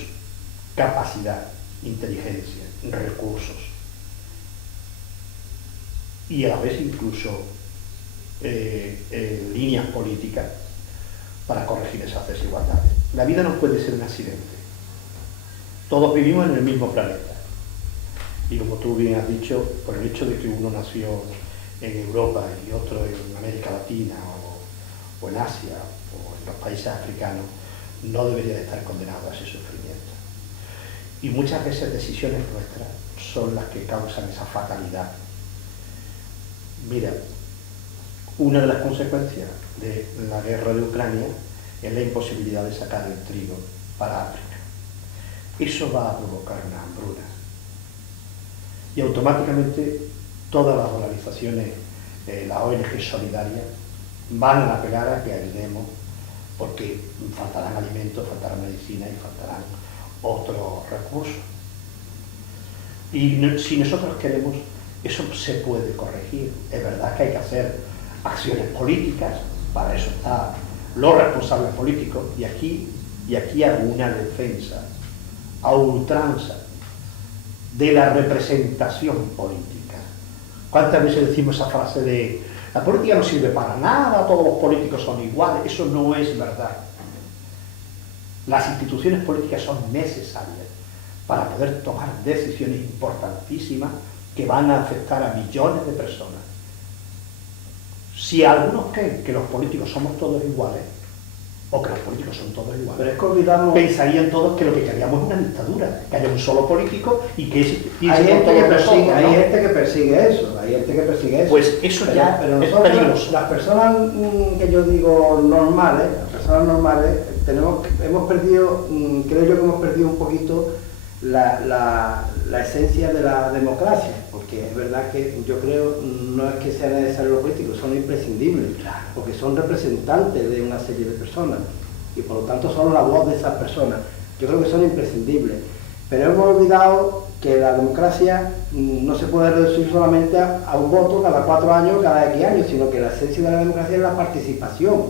capacidad, inteligencia, recursos, y a la vez incluso líneas políticas para corregir esas desigualdades. La vida no puede ser un accidente. Todos vivimos en el mismo planeta. Y como tú bien has dicho, por el hecho de que uno nació en Europa y otro en América Latina o en Asia o en los países africanos, no debería de estar condenado a ese sufrimiento. Y muchas veces decisiones nuestras son las que causan esa fatalidad. Mira, una de las consecuencias de la guerra de Ucrania es la imposibilidad de sacar el trigo para África. Eso va a provocar una hambruna. Y automáticamente todas las organizaciones, las ONG solidarias, van a apelar a que ayudemos porque faltarán alimentos, faltarán medicina y faltarán otros recursos. Y si nosotros queremos, eso se puede corregir. Es verdad que hay que hacer acciones políticas, para eso están los responsables políticos, y aquí hago una defensa a ultranza de la representación política. ¿Cuántas veces decimos esa frase de la política no sirve para nada, todos los políticos son iguales? Eso no es verdad. Las instituciones políticas son necesarias para poder tomar decisiones importantísimas que van a afectar a millones de personas. Si algunos creen que los políticos somos todos iguales, o que los políticos son todos iguales, pero es que olvidamos... pensarían todos que lo que queríamos es una dictadura, que haya un solo político y que hay gente que persigue eso, Pues eso pero, ya pero es nosotros, peligroso. las personas que yo digo normales, hemos perdido, creo yo que hemos perdido un poquito la esencia de la democracia, porque es verdad que yo creo, no es que sean necesarios los políticos, son imprescindibles, porque son representantes de una serie de personas y por lo tanto son la voz de esas personas. Yo creo que son imprescindibles, pero hemos olvidado que la democracia no se puede reducir solamente a un voto cada 4 años, cada X años, sino que la esencia de la democracia es la participación,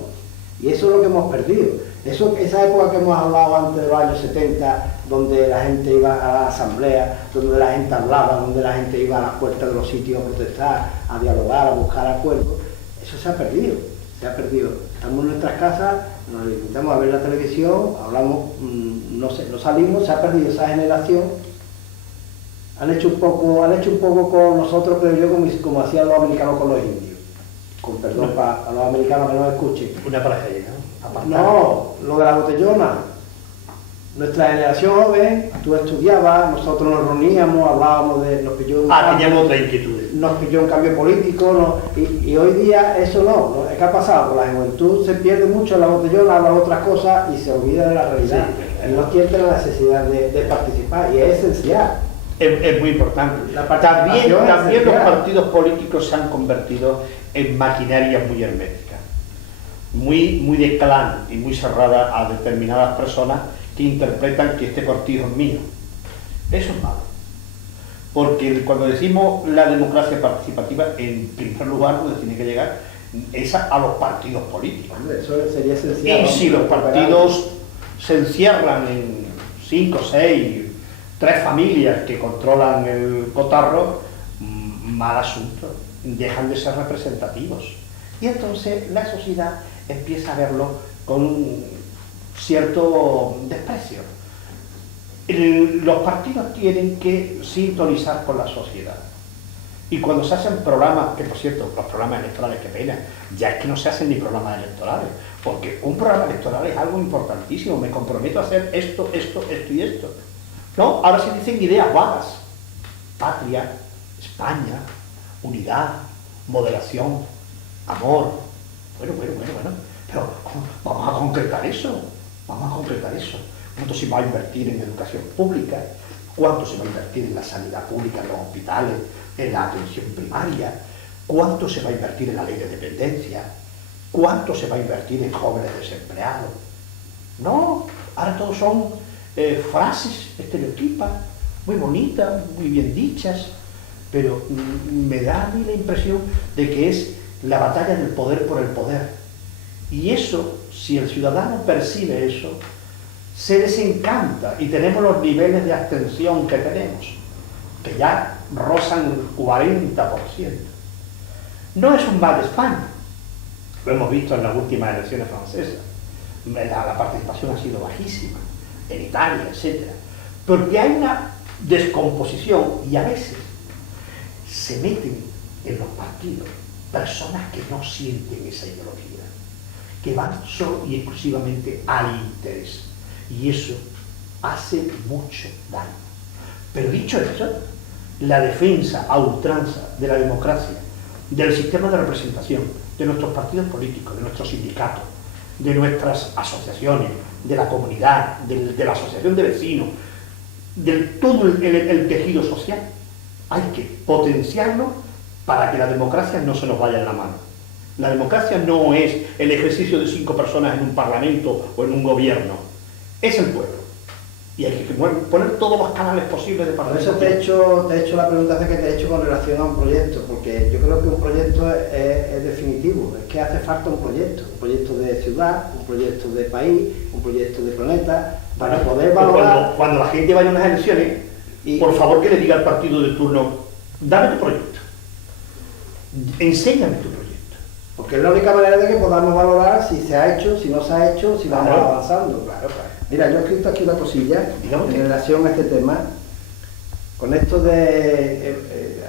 y eso es lo que hemos perdido. Esa época que hemos hablado antes de los años 70, donde la gente iba a la asamblea, donde la gente hablaba, donde la gente iba a las puertas de los sitios a protestar, a dialogar, a buscar acuerdos, eso se ha perdido. Estamos en nuestras casas, nos limitamos a ver la televisión, hablamos, no salimos, se ha perdido esa generación. Han hecho un poco con nosotros, creo yo, como hacían los americanos con los indios. Con perdón para los americanos que no escuchen. Una tragedia, ¿no? No, lo de la botellona. Nuestra generación joven, tú estudiabas, nosotros nos reuníamos, hablábamos nos pilló teníamos otra inquietud. Nos pilló un cambio político, y hoy día eso no. ¿Qué ha pasado? Pues la juventud se pierde mucho en la botellona, habla de otras cosas y se olvida de la realidad. Sí, y no siente la necesidad de participar, y es esencial. es muy importante. La También participación es los esencial. partidos políticos se han convertido en maquinarias muy herméticas, muy de clan y muy cerrada a determinadas personas que interpretan que este cortijo es mío. Eso es malo. Porque cuando decimos la democracia participativa, en primer lugar donde tiene que llegar es a los partidos políticos. Hombre, eso sería esencial. Y si los partidos se encierran en 5, 6, 3 familias que controlan el cotarro, mal asunto, dejan de ser representativos. Y entonces la sociedad empieza a verlo con cierto desprecio. Los partidos tienen que sintonizar con la sociedad. Y cuando se hacen programas, que por cierto, los programas electorales, qué pena, ya es que no se hacen ni programas electorales, porque un programa electoral es algo importantísimo, me comprometo a hacer esto, esto, esto y esto. No, ahora se dicen ideas vagas. Patria, España, unidad, moderación, amor. Bueno, pero vamos a concretar eso, ¿Cuánto se va a invertir en educación pública? ¿Cuánto se va a invertir en la sanidad pública, en los hospitales, en la atención primaria? ¿Cuánto se va a invertir en la ley de dependencia? ¿Cuánto se va a invertir en jóvenes desempleados? No, ahora todos son frases estereotipas, muy bonitas, muy bien dichas, pero me da a mí la impresión de que es la batalla del poder por el poder. Y eso, si el ciudadano percibe eso, se desencanta y tenemos los niveles de abstención que tenemos, que ya rozan el 40%. No es un mal de España, lo hemos visto en las últimas elecciones francesas, la participación ha sido bajísima, en Italia, etc. Porque hay una descomposición y a veces se meten en los partidos personas que no sienten esa ideología, que van solo y exclusivamente al interés. Y eso hace mucho daño. Pero dicho eso, la defensa a ultranza de la democracia, del sistema de representación, de nuestros partidos políticos, de nuestros sindicatos, de nuestras asociaciones, de la comunidad, de la asociación de vecinos, de todo el tejido social, hay que potenciarlo para que la democracia no se nos vaya en la mano. La democracia no es el ejercicio de 5 personas en un parlamento o en un gobierno. Es el pueblo. Y hay que poner todos los canales posibles de Por participación. eso te he hecho la pregunta que te he hecho con relación a un proyecto, porque yo creo que un proyecto es definitivo, es que hace falta un proyecto de ciudad, un proyecto de país, un proyecto de planeta, para poder valorar... Cuando la gente vaya a unas elecciones, por favor que le diga al partido de turno, dame tu proyecto, enséñame tu proyecto. Porque es la única manera de que podamos valorar si se ha hecho, si no se ha hecho, si vamos avanzando. Claro. Mira, yo he escrito aquí una cosilla Dígame. en relación a este tema, con esto de,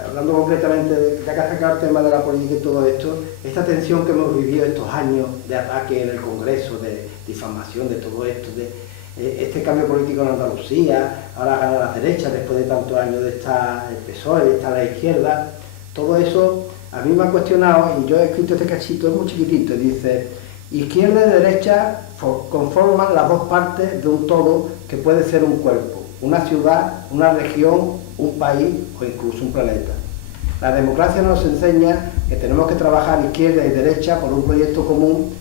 hablando concretamente, ya que ha sacado el tema de la política y todo esto, esta tensión que hemos vivido estos años de ataque en el Congreso, de difamación, de todo esto, de este cambio político en Andalucía, ahora gana la derecha después de tantos años de estar el PSOE, de estar la izquierda, todo eso a mí me ha cuestionado, y yo he escrito este cachito, es muy chiquitito, y dice: izquierda y derecha conforman las dos partes de un todo que puede ser un cuerpo, una ciudad, una región, un país o incluso un planeta. La democracia nos enseña que tenemos que trabajar izquierda y derecha por un proyecto común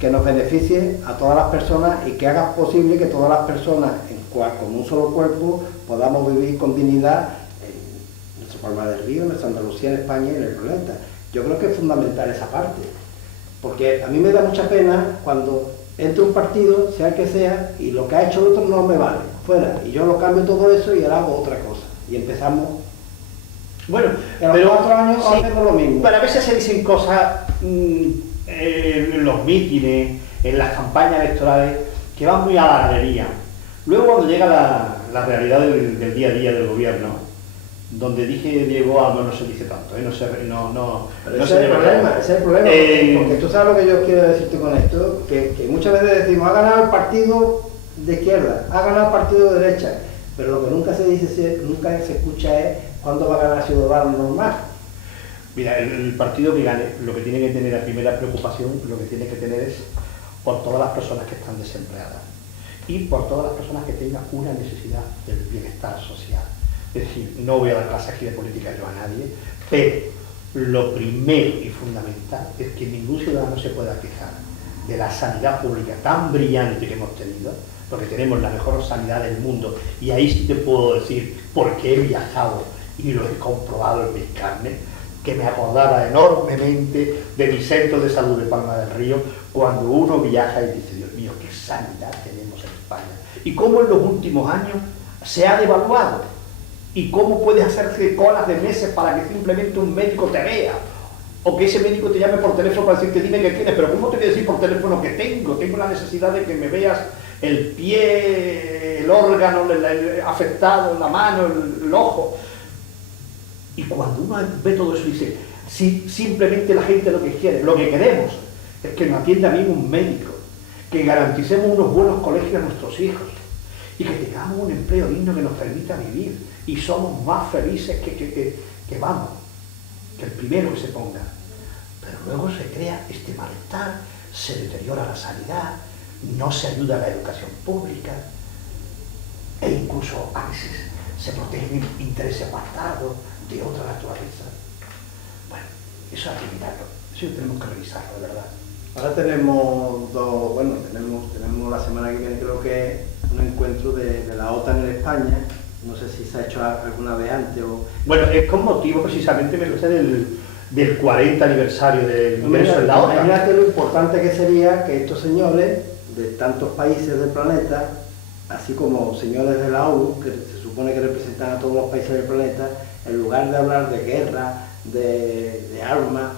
que nos beneficie a todas las personas y que haga posible que todas las personas, como un solo cuerpo, podamos vivir con dignidad en nuestra Palma del Río, en nuestra Andalucía, en España y en el planeta. Yo creo que es fundamental esa parte. Porque a mí me da mucha pena cuando entre un partido, sea el que sea, y lo que ha hecho el otro no me vale, fuera, y yo lo cambio todo eso y ahora hago otra cosa. Y empezamos, Bueno, en los 4 años sí, hacemos lo mismo. pero a veces se dicen cosas en los mítines, en las campañas electorales, que van muy a la galería. Luego cuando llega la realidad del día a día del gobierno, donde dije Diego Alba no se dice tanto, Pero no ese se es el problema, porque tú sabes lo que yo quiero decirte con esto, que muchas veces decimos: ha ganado el partido de izquierda, ha ganado el partido de derecha, pero lo que nunca se dice, nunca se escucha es cuándo va a ganar Ciudadanos normal. Mira, el partido que gane, lo que tiene que tener, la primera preocupación, lo que tiene que tener es por todas las personas que están desempleadas y por todas las personas que tengan una necesidad del bienestar social. Es decir, no voy a dar clases aquí de política yo a nadie, pero lo primero y fundamental es que ningún ciudadano se pueda quejar de la sanidad pública tan brillante que hemos tenido, porque tenemos la mejor sanidad del mundo, y ahí sí te puedo decir, porque he viajado y lo he comprobado en mis carnes, que me acordaba enormemente de mi centro de salud de Palma del Río, cuando uno viaja y dice, Dios mío, qué sanidad tenemos en España, y cómo en los últimos años se ha devaluado, y cómo puedes hacerse colas de meses para que simplemente un médico te vea, o que ese médico te llame por teléfono para decirte, dime qué tienes, pero ¿cómo te voy a decir por teléfono que tengo la necesidad de que me veas el pie, el órgano afectado, la mano, el ojo? Y cuando uno ve todo eso dice, si simplemente la gente lo que quiere, lo que queremos es que nos atienda bien un médico, que garanticemos unos buenos colegios a nuestros hijos y que tengamos un empleo digno que nos permita vivir y somos más felices que vamos, que el primero que se ponga. Pero luego se crea este malestar, se deteriora la sanidad, no se ayuda a la educación pública e incluso a veces se protegen intereses bastardos de otra naturaleza. Bueno, eso hay que mirarlo, eso tenemos que revisarlo, de verdad. Ahora tenemos tenemos la semana que viene creo que un encuentro de la OTAN en España, no sé si se ha hecho alguna vez antes o... Bueno, es con motivo precisamente, me parece, del 40 aniversario del ingreso en la OTAN. Imagínate lo importante que sería que estos señores de tantos países del planeta, así como señores de la ONU, que se supone que representan a todos los países del planeta, en lugar de hablar de guerra, de armas,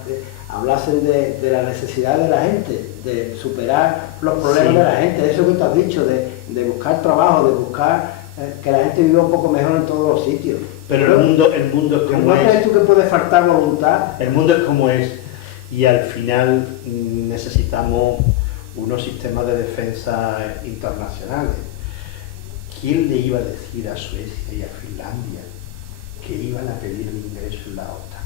hablasen de la necesidad de la gente, de superar los problemas de la gente, eso que tú has dicho, de buscar trabajo, de buscar que la gente viva un poco mejor en todos los sitios. Pero el mundo es como ¿No es. crees tú que puede faltar voluntad? El mundo es como es, y al final necesitamos unos sistemas de defensa internacionales. ¿Quién le iba a decir a Suecia y a Finlandia que iban a pedir el ingreso en la OTAN?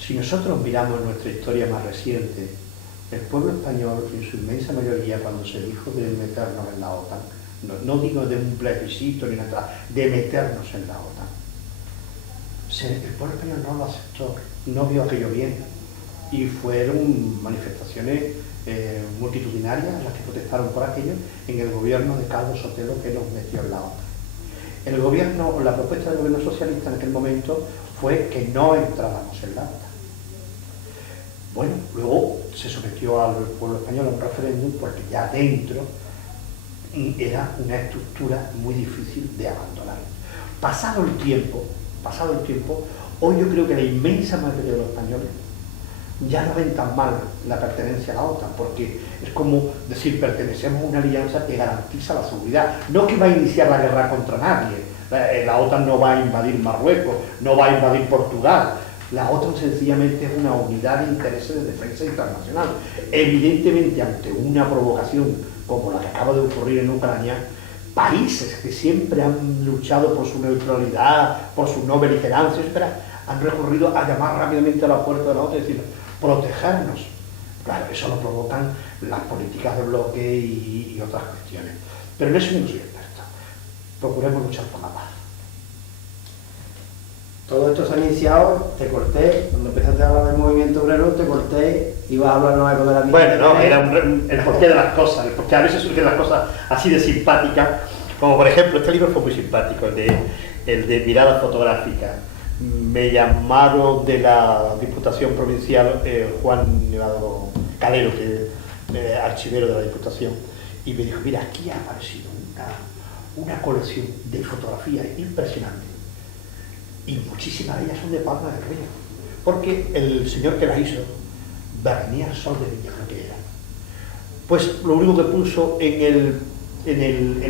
Si nosotros miramos nuestra historia más reciente, el pueblo español, en su inmensa mayoría, cuando se dijo de meternos en la OTAN, no digo de un plebiscito ni nada, de meternos en la OTAN, el pueblo español no lo aceptó, no vio aquello bien, y fueron manifestaciones multitudinarias las que protestaron por aquello en el gobierno de Carlos Sotelo, que nos metió en la OTAN. La propuesta del gobierno socialista en aquel momento fue que no entráramos en la OTAN. Bueno, luego se sometió al pueblo español a un referéndum porque ya dentro era una estructura muy difícil de abandonar. Pasado el tiempo, hoy yo creo que la inmensa mayoría de los españoles ya no ven tan mal la pertenencia a la OTAN, porque es como decir, pertenecemos a una alianza que garantiza la seguridad, no que va a iniciar la guerra contra nadie. La OTAN no va a invadir Marruecos, no va a invadir Portugal. La OTAN sencillamente es una unidad de intereses de defensa internacional. Evidentemente, ante una provocación como la que acaba de ocurrir en Ucrania, países que siempre han luchado por su neutralidad, por su no beligerancia, etc., han recurrido a llamar rápidamente a la puerta de la OTAN y decir, protegernos. Claro, eso lo provocan las políticas de bloque y otras cuestiones. Pero en eso no soy experto. Procuremos luchar por la paz. Todo esto se ha iniciado, te corté, cuando empezaste a hablar del movimiento obrero, te corté, ibas a hablarnos algo de la vida. Bueno, no, era el porqué de las cosas, porque a veces surgen las cosas así de simpáticas, como por ejemplo, este libro fue muy simpático, el de Mirada Fotográfica. Me llamaron de la Diputación Provincial Juan Nevado Calero, que es archivero de la Diputación, y me dijo, mira, aquí ha aparecido una colección de fotografías impresionante, y muchísimas de ellas son de Palma del Río, porque el señor que las hizo, Bernier Sol de Villa, creo que era, pues lo único que puso en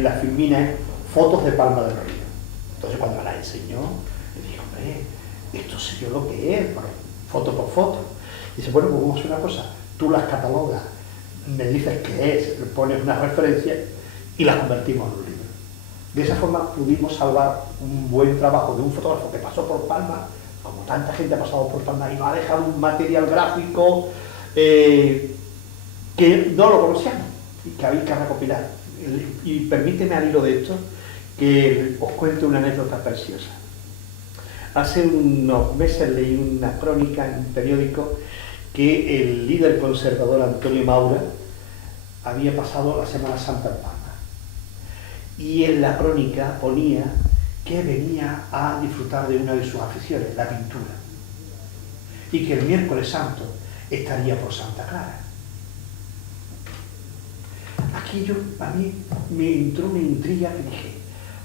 la filmina es fotos de Palma del Río. Entonces cuando me las enseñó, le dije, hombre, esto sé yo lo que es, foto por foto. Dice, bueno, pues vamos a hacer una cosa, tú las catalogas, me dices qué es, le pones una referencia y las convertimos en un libro. De esa forma pudimos salvar un buen trabajo de un fotógrafo que pasó por Palma, como tanta gente ha pasado por Palma, y nos ha dejado un material gráfico que no lo conocíamos y que había que recopilar. Y permíteme al hilo de esto que os cuento una anécdota preciosa. Hace unos meses leí una crónica en un periódico que el líder conservador Antonio Maura había pasado la Semana Santa en Palma. Y en la crónica ponía que venía a disfrutar de una de sus aficiones, la pintura. Y que el miércoles santo estaría por Santa Clara. Aquello a mí me entró una intriga que dije,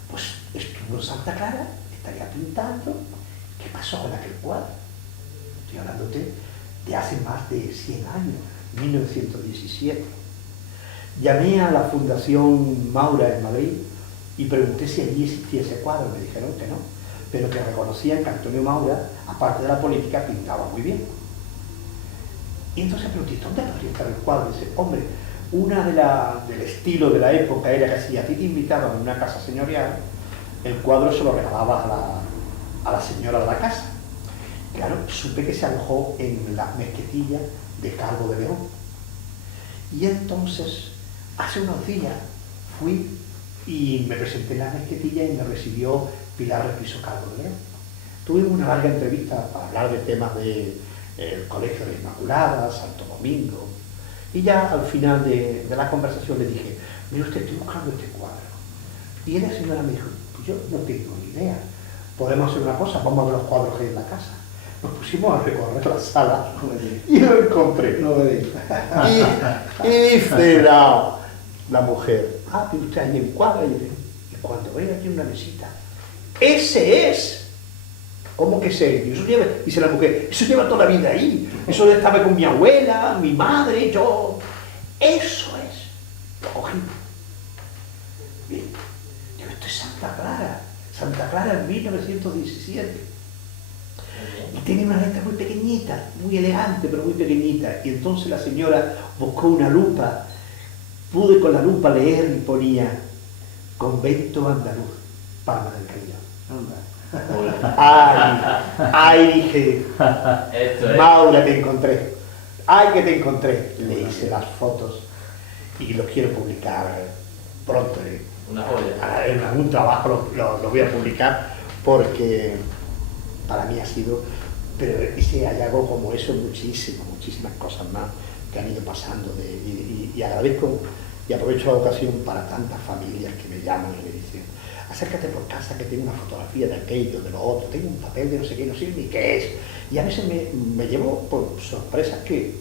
pues estuvo en Santa Clara, estaría pintando. ¿Qué pasó con aquel cuadro? Estoy hablándote de hace más de 100 años, 1917. Llamé a la Fundación Maura en Madrid y pregunté si allí existía ese cuadro. Me dijeron que no, pero que reconocían que Antonio Maura, aparte de la política, pintaba muy bien. Y entonces pregunté, ¿dónde podría estar el cuadro? Dice, hombre, del estilo de la época era que si a ti te invitaban a una casa señorial, el cuadro se lo regalabas a la señora de la casa. Claro, supe que se alojó en la mezquitilla de Calvo de León. Y entonces, hace unos días, fui y me presenté en la mezquitilla y me recibió Pilar Repiso Calvo de León. Tuvimos una larga entrevista para hablar de temas del Colegio de Inmaculada, Santo Domingo. Y ya al final de la conversación le dije, mire usted, estoy buscando este cuadro. Y la señora me dijo, pues yo no tengo ni idea. Podemos hacer una cosa, vamos a ver los cuadros que hay en la casa. Nos pusimos a recorrer la sala y lo encontré. No me digas. Y dice la mujer, pero usted hay un cuadro. Y cuando veo aquí una mesita, ¡ese es! ¿Cómo que ese? Y eso lleva, dice la mujer, eso lleva toda la vida ahí. Eso estaba con mi abuela, mi madre, yo. Eso es. Lo cogí. Bien. Digo, esto es Santa Clara. Santa Clara en 1917. Y tiene una letra muy pequeñita, muy elegante, pero muy pequeñita. Y entonces la señora buscó una lupa. Pude con la lupa leer y ponía Convento Andaluz, Palma del Río. Ay, dije, Maura, te encontré. Ay, que te encontré. Le hice las fotos y lo quiero publicar pronto. Una joya. En algún trabajo lo voy a publicar porque para mí ha sido, pero hay algo como eso, muchísimas cosas más que han ido pasando y agradezco y aprovecho la ocasión para tantas familias que me llaman y me dicen, acércate por casa que tengo una fotografía de aquello, de lo otro, tengo un papel de no sé qué, no sé ni qué es. Y a veces me llevo por sorpresas que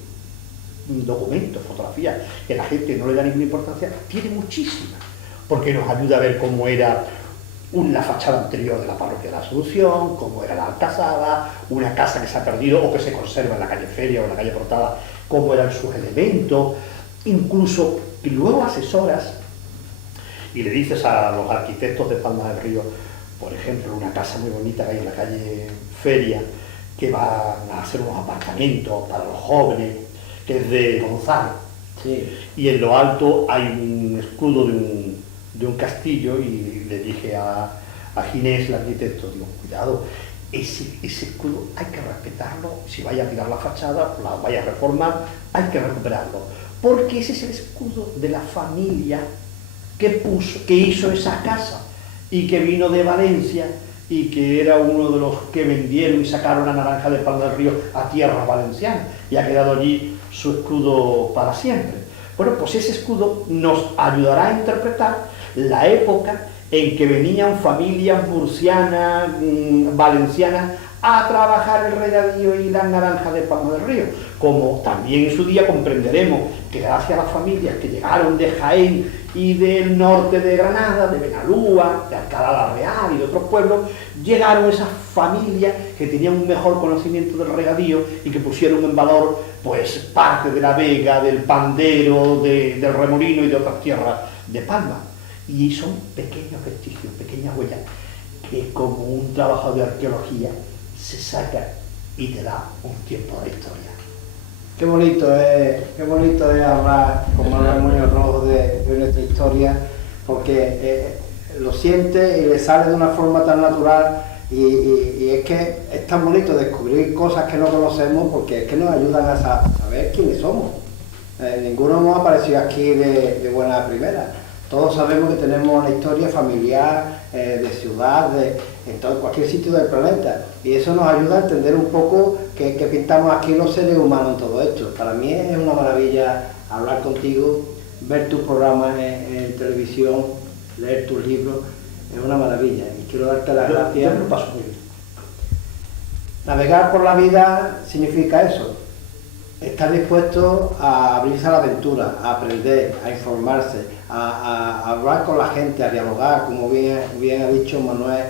documentos, fotografías, que la gente no le da ninguna importancia, tiene muchísimas, porque nos ayuda a ver cómo era la fachada anterior de la parroquia de la Asunción, cómo era la Alcazaba, una casa que se ha perdido o que se conserva en la calle Feria o en la calle Portada, cómo eran sus elementos, incluso, y luego asesoras, y le dices a los arquitectos de Palma del Río, por ejemplo, una casa muy bonita que hay en la calle Feria, que van a hacer unos apartamentos para los jóvenes, que es de Gonzalo. Sí. Y en lo alto hay un escudo de un castillo y le dije a Ginés, el arquitecto, digo, cuidado, ese escudo hay que respetarlo, si vaya a tirar la fachada, la vaya a reformar, hay que recuperarlo, porque ese es el escudo de la familia que hizo esa casa y que vino de Valencia y que era uno de los que vendieron y sacaron la naranja de Palma del Río a tierras valencianas y ha quedado allí su escudo para siempre. Bueno, pues ese escudo nos ayudará a interpretar la época en que venían familias murcianas, valencianas, a trabajar el regadío y las naranjas de Palma del Río. Como también en su día comprenderemos que gracias a las familias que llegaron de Jaén y del norte de Granada, de Benalúa, de Alcalá la Real y de otros pueblos, llegaron esas familias que tenían un mejor conocimiento del regadío y que pusieron en valor pues parte de la Vega, del Pandero, del Remolino y de otras tierras de Palma. Y son pequeños vestigios, pequeñas huellas, que como un trabajo de arqueología se saca y te da un tiempo de historia. Qué bonito es hablar con Manuel Muñoz Rojo de nuestra historia, porque lo siente y le sale de una forma tan natural y es que es tan bonito descubrir cosas que no conocemos, porque es que nos ayudan a saber quiénes somos. Ninguno hemos aparecido aquí de buena primera. Todos sabemos que tenemos una historia familiar, de ciudad, en cualquier sitio del planeta, y eso nos ayuda a entender un poco qué pintamos aquí los seres humanos en todo esto. Para mí es una maravilla hablar contigo, ver tus programas en televisión, leer tus libros, es una maravilla, y quiero darte las gracias. Yo me lo paso muy bien. Navegar por la vida significa eso, estar dispuesto a abrirse a la aventura, a aprender, a informarse, a hablar con la gente, a dialogar, como bien ha dicho Manuel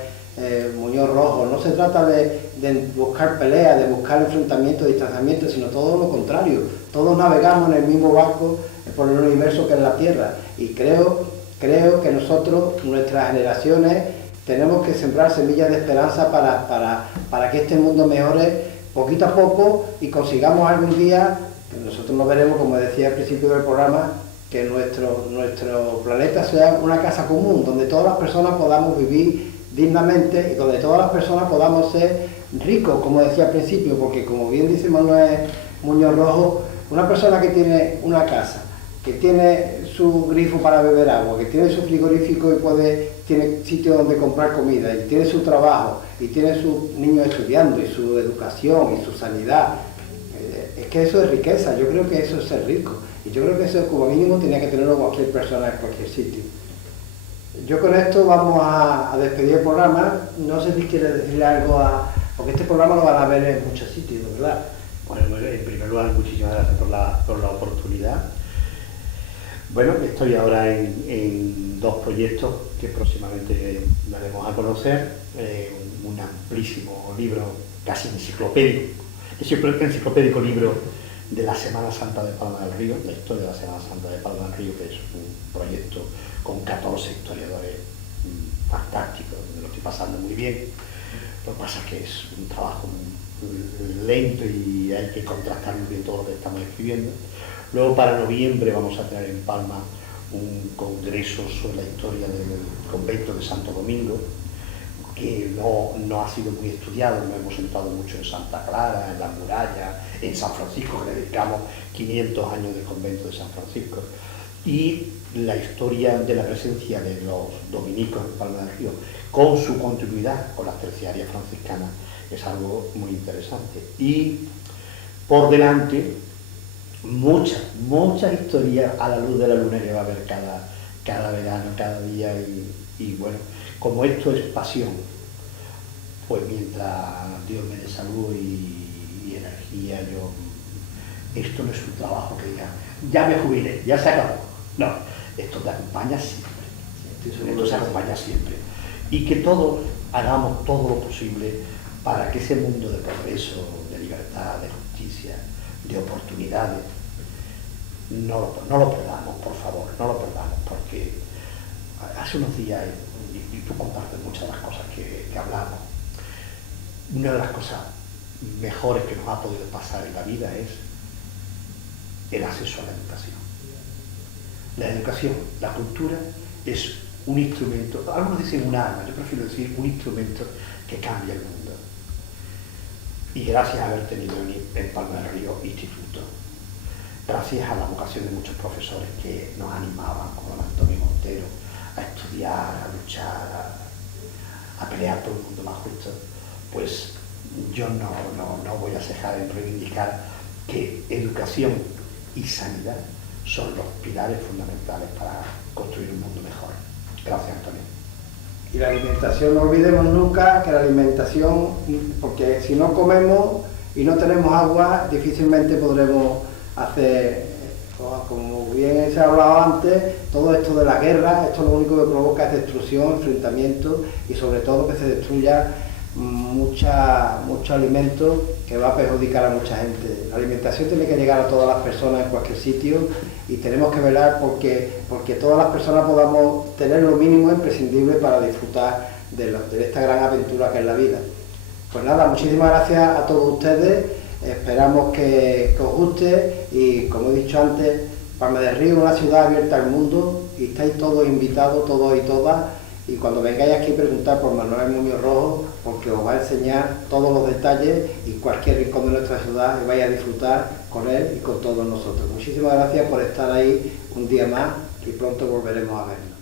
Muñoz Rojo. No se trata de buscar peleas, de buscar enfrentamientos, distanciamientos, sino todo lo contrario. Todos navegamos en el mismo barco por el universo que es la Tierra, y creo que nosotros, nuestras generaciones, tenemos que sembrar semillas de esperanza para que este mundo mejore poquito a poco y consigamos algún día, que nosotros nos veremos, como decía al principio del programa, que nuestro planeta sea una casa común, donde todas las personas podamos vivir dignamente y donde todas las personas podamos ser ricos, como decía al principio, porque como bien dice Manuel Muñoz Rojo, una persona que tiene una casa, que tiene su grifo para beber agua, que tiene su frigorífico y tiene sitio donde comprar comida, y tiene su trabajo, y tiene sus niños estudiando, y su educación, y su sanidad, es que eso es riqueza. Yo creo que eso es ser rico, y yo creo que eso como mínimo tenía que tenerlo cualquier persona en cualquier sitio. Yo con esto vamos a despedir el programa. No sé si quieres decirle algo porque este programa lo van a ver en muchos sitios, ¿verdad? Bueno, en primer lugar, muchísimas gracias por la oportunidad. Bueno, estoy ahora en dos proyectos que próximamente daremos a conocer. Un amplísimo libro, casi enciclopédico libro de la Semana Santa de Palma del Río, la historia de la Semana Santa de Palma del Río, que es un proyecto con 14 historiadores fantásticos, me lo estoy pasando muy bien. Lo que pasa es que es un trabajo lento y hay que contrastar muy bien todo lo que estamos escribiendo. Luego para noviembre vamos a tener en Palma un congreso sobre la historia del convento de Santo Domingo, que no ha sido muy estudiado. No hemos entrado mucho en Santa Clara, en las murallas, en San Francisco, que le dedicamos 500 años del convento de San Francisco, y la historia de la presencia de los dominicos en Palma del Río, con su continuidad con las terciarias franciscanas, es algo muy interesante. Y por delante, muchas historias a la luz de la luna que va a haber cada verano, cada día, y bueno, como esto es pasión, pues mientras Dios me dé salud y energía, esto no es un trabajo que ya me jubilé, ya se acabó. No, esto te acompaña siempre, esto se acompaña siempre. Y que todos hagamos todo lo posible para que ese mundo de progreso, de libertad, de justicia, de oportunidades, no lo perdamos, por favor, no lo perdamos, porque hace unos días, y tú compartes muchas de las cosas que hablamos, una de las cosas mejores que nos ha podido pasar en la vida es el acceso a la educación. La educación, la cultura, es un instrumento, algunos dicen un arma, yo prefiero decir un instrumento que cambia el mundo. Y gracias a haber tenido en Palma del Río instituto, gracias a la vocación de muchos profesores que nos animaban, como don Antonio Montero, a estudiar, a luchar, a pelear por un mundo más justo, pues yo no voy a cejar en reivindicar que educación y sanidad son los pilares fundamentales para construir un mundo mejor. Gracias, Antonio. Y la alimentación, no olvidemos nunca que la alimentación, porque si no comemos y no tenemos agua, difícilmente podremos hacer, como bien se ha hablado antes, todo esto de la guerra. Esto lo único que provoca es destrucción, enfrentamiento, y sobre todo que se destruya mucho alimento que va a perjudicar a mucha gente. La alimentación tiene que llegar a todas las personas en cualquier sitio, y tenemos que velar porque todas las personas podamos tener lo mínimo imprescindible para disfrutar de esta gran aventura que es la vida. Pues nada, muchísimas gracias a todos ustedes, esperamos que os guste, y como he dicho antes, Palma del Río es una ciudad abierta al mundo, y estáis todos invitados, todos y todas, y cuando vengáis aquí preguntad por Manuel Muñoz Rojo, porque os va a enseñar todos los detalles y cualquier rincón de nuestra ciudad, y vais a disfrutar con él y con todos nosotros. Muchísimas gracias por estar ahí un día más. y pronto volveremos a vernos.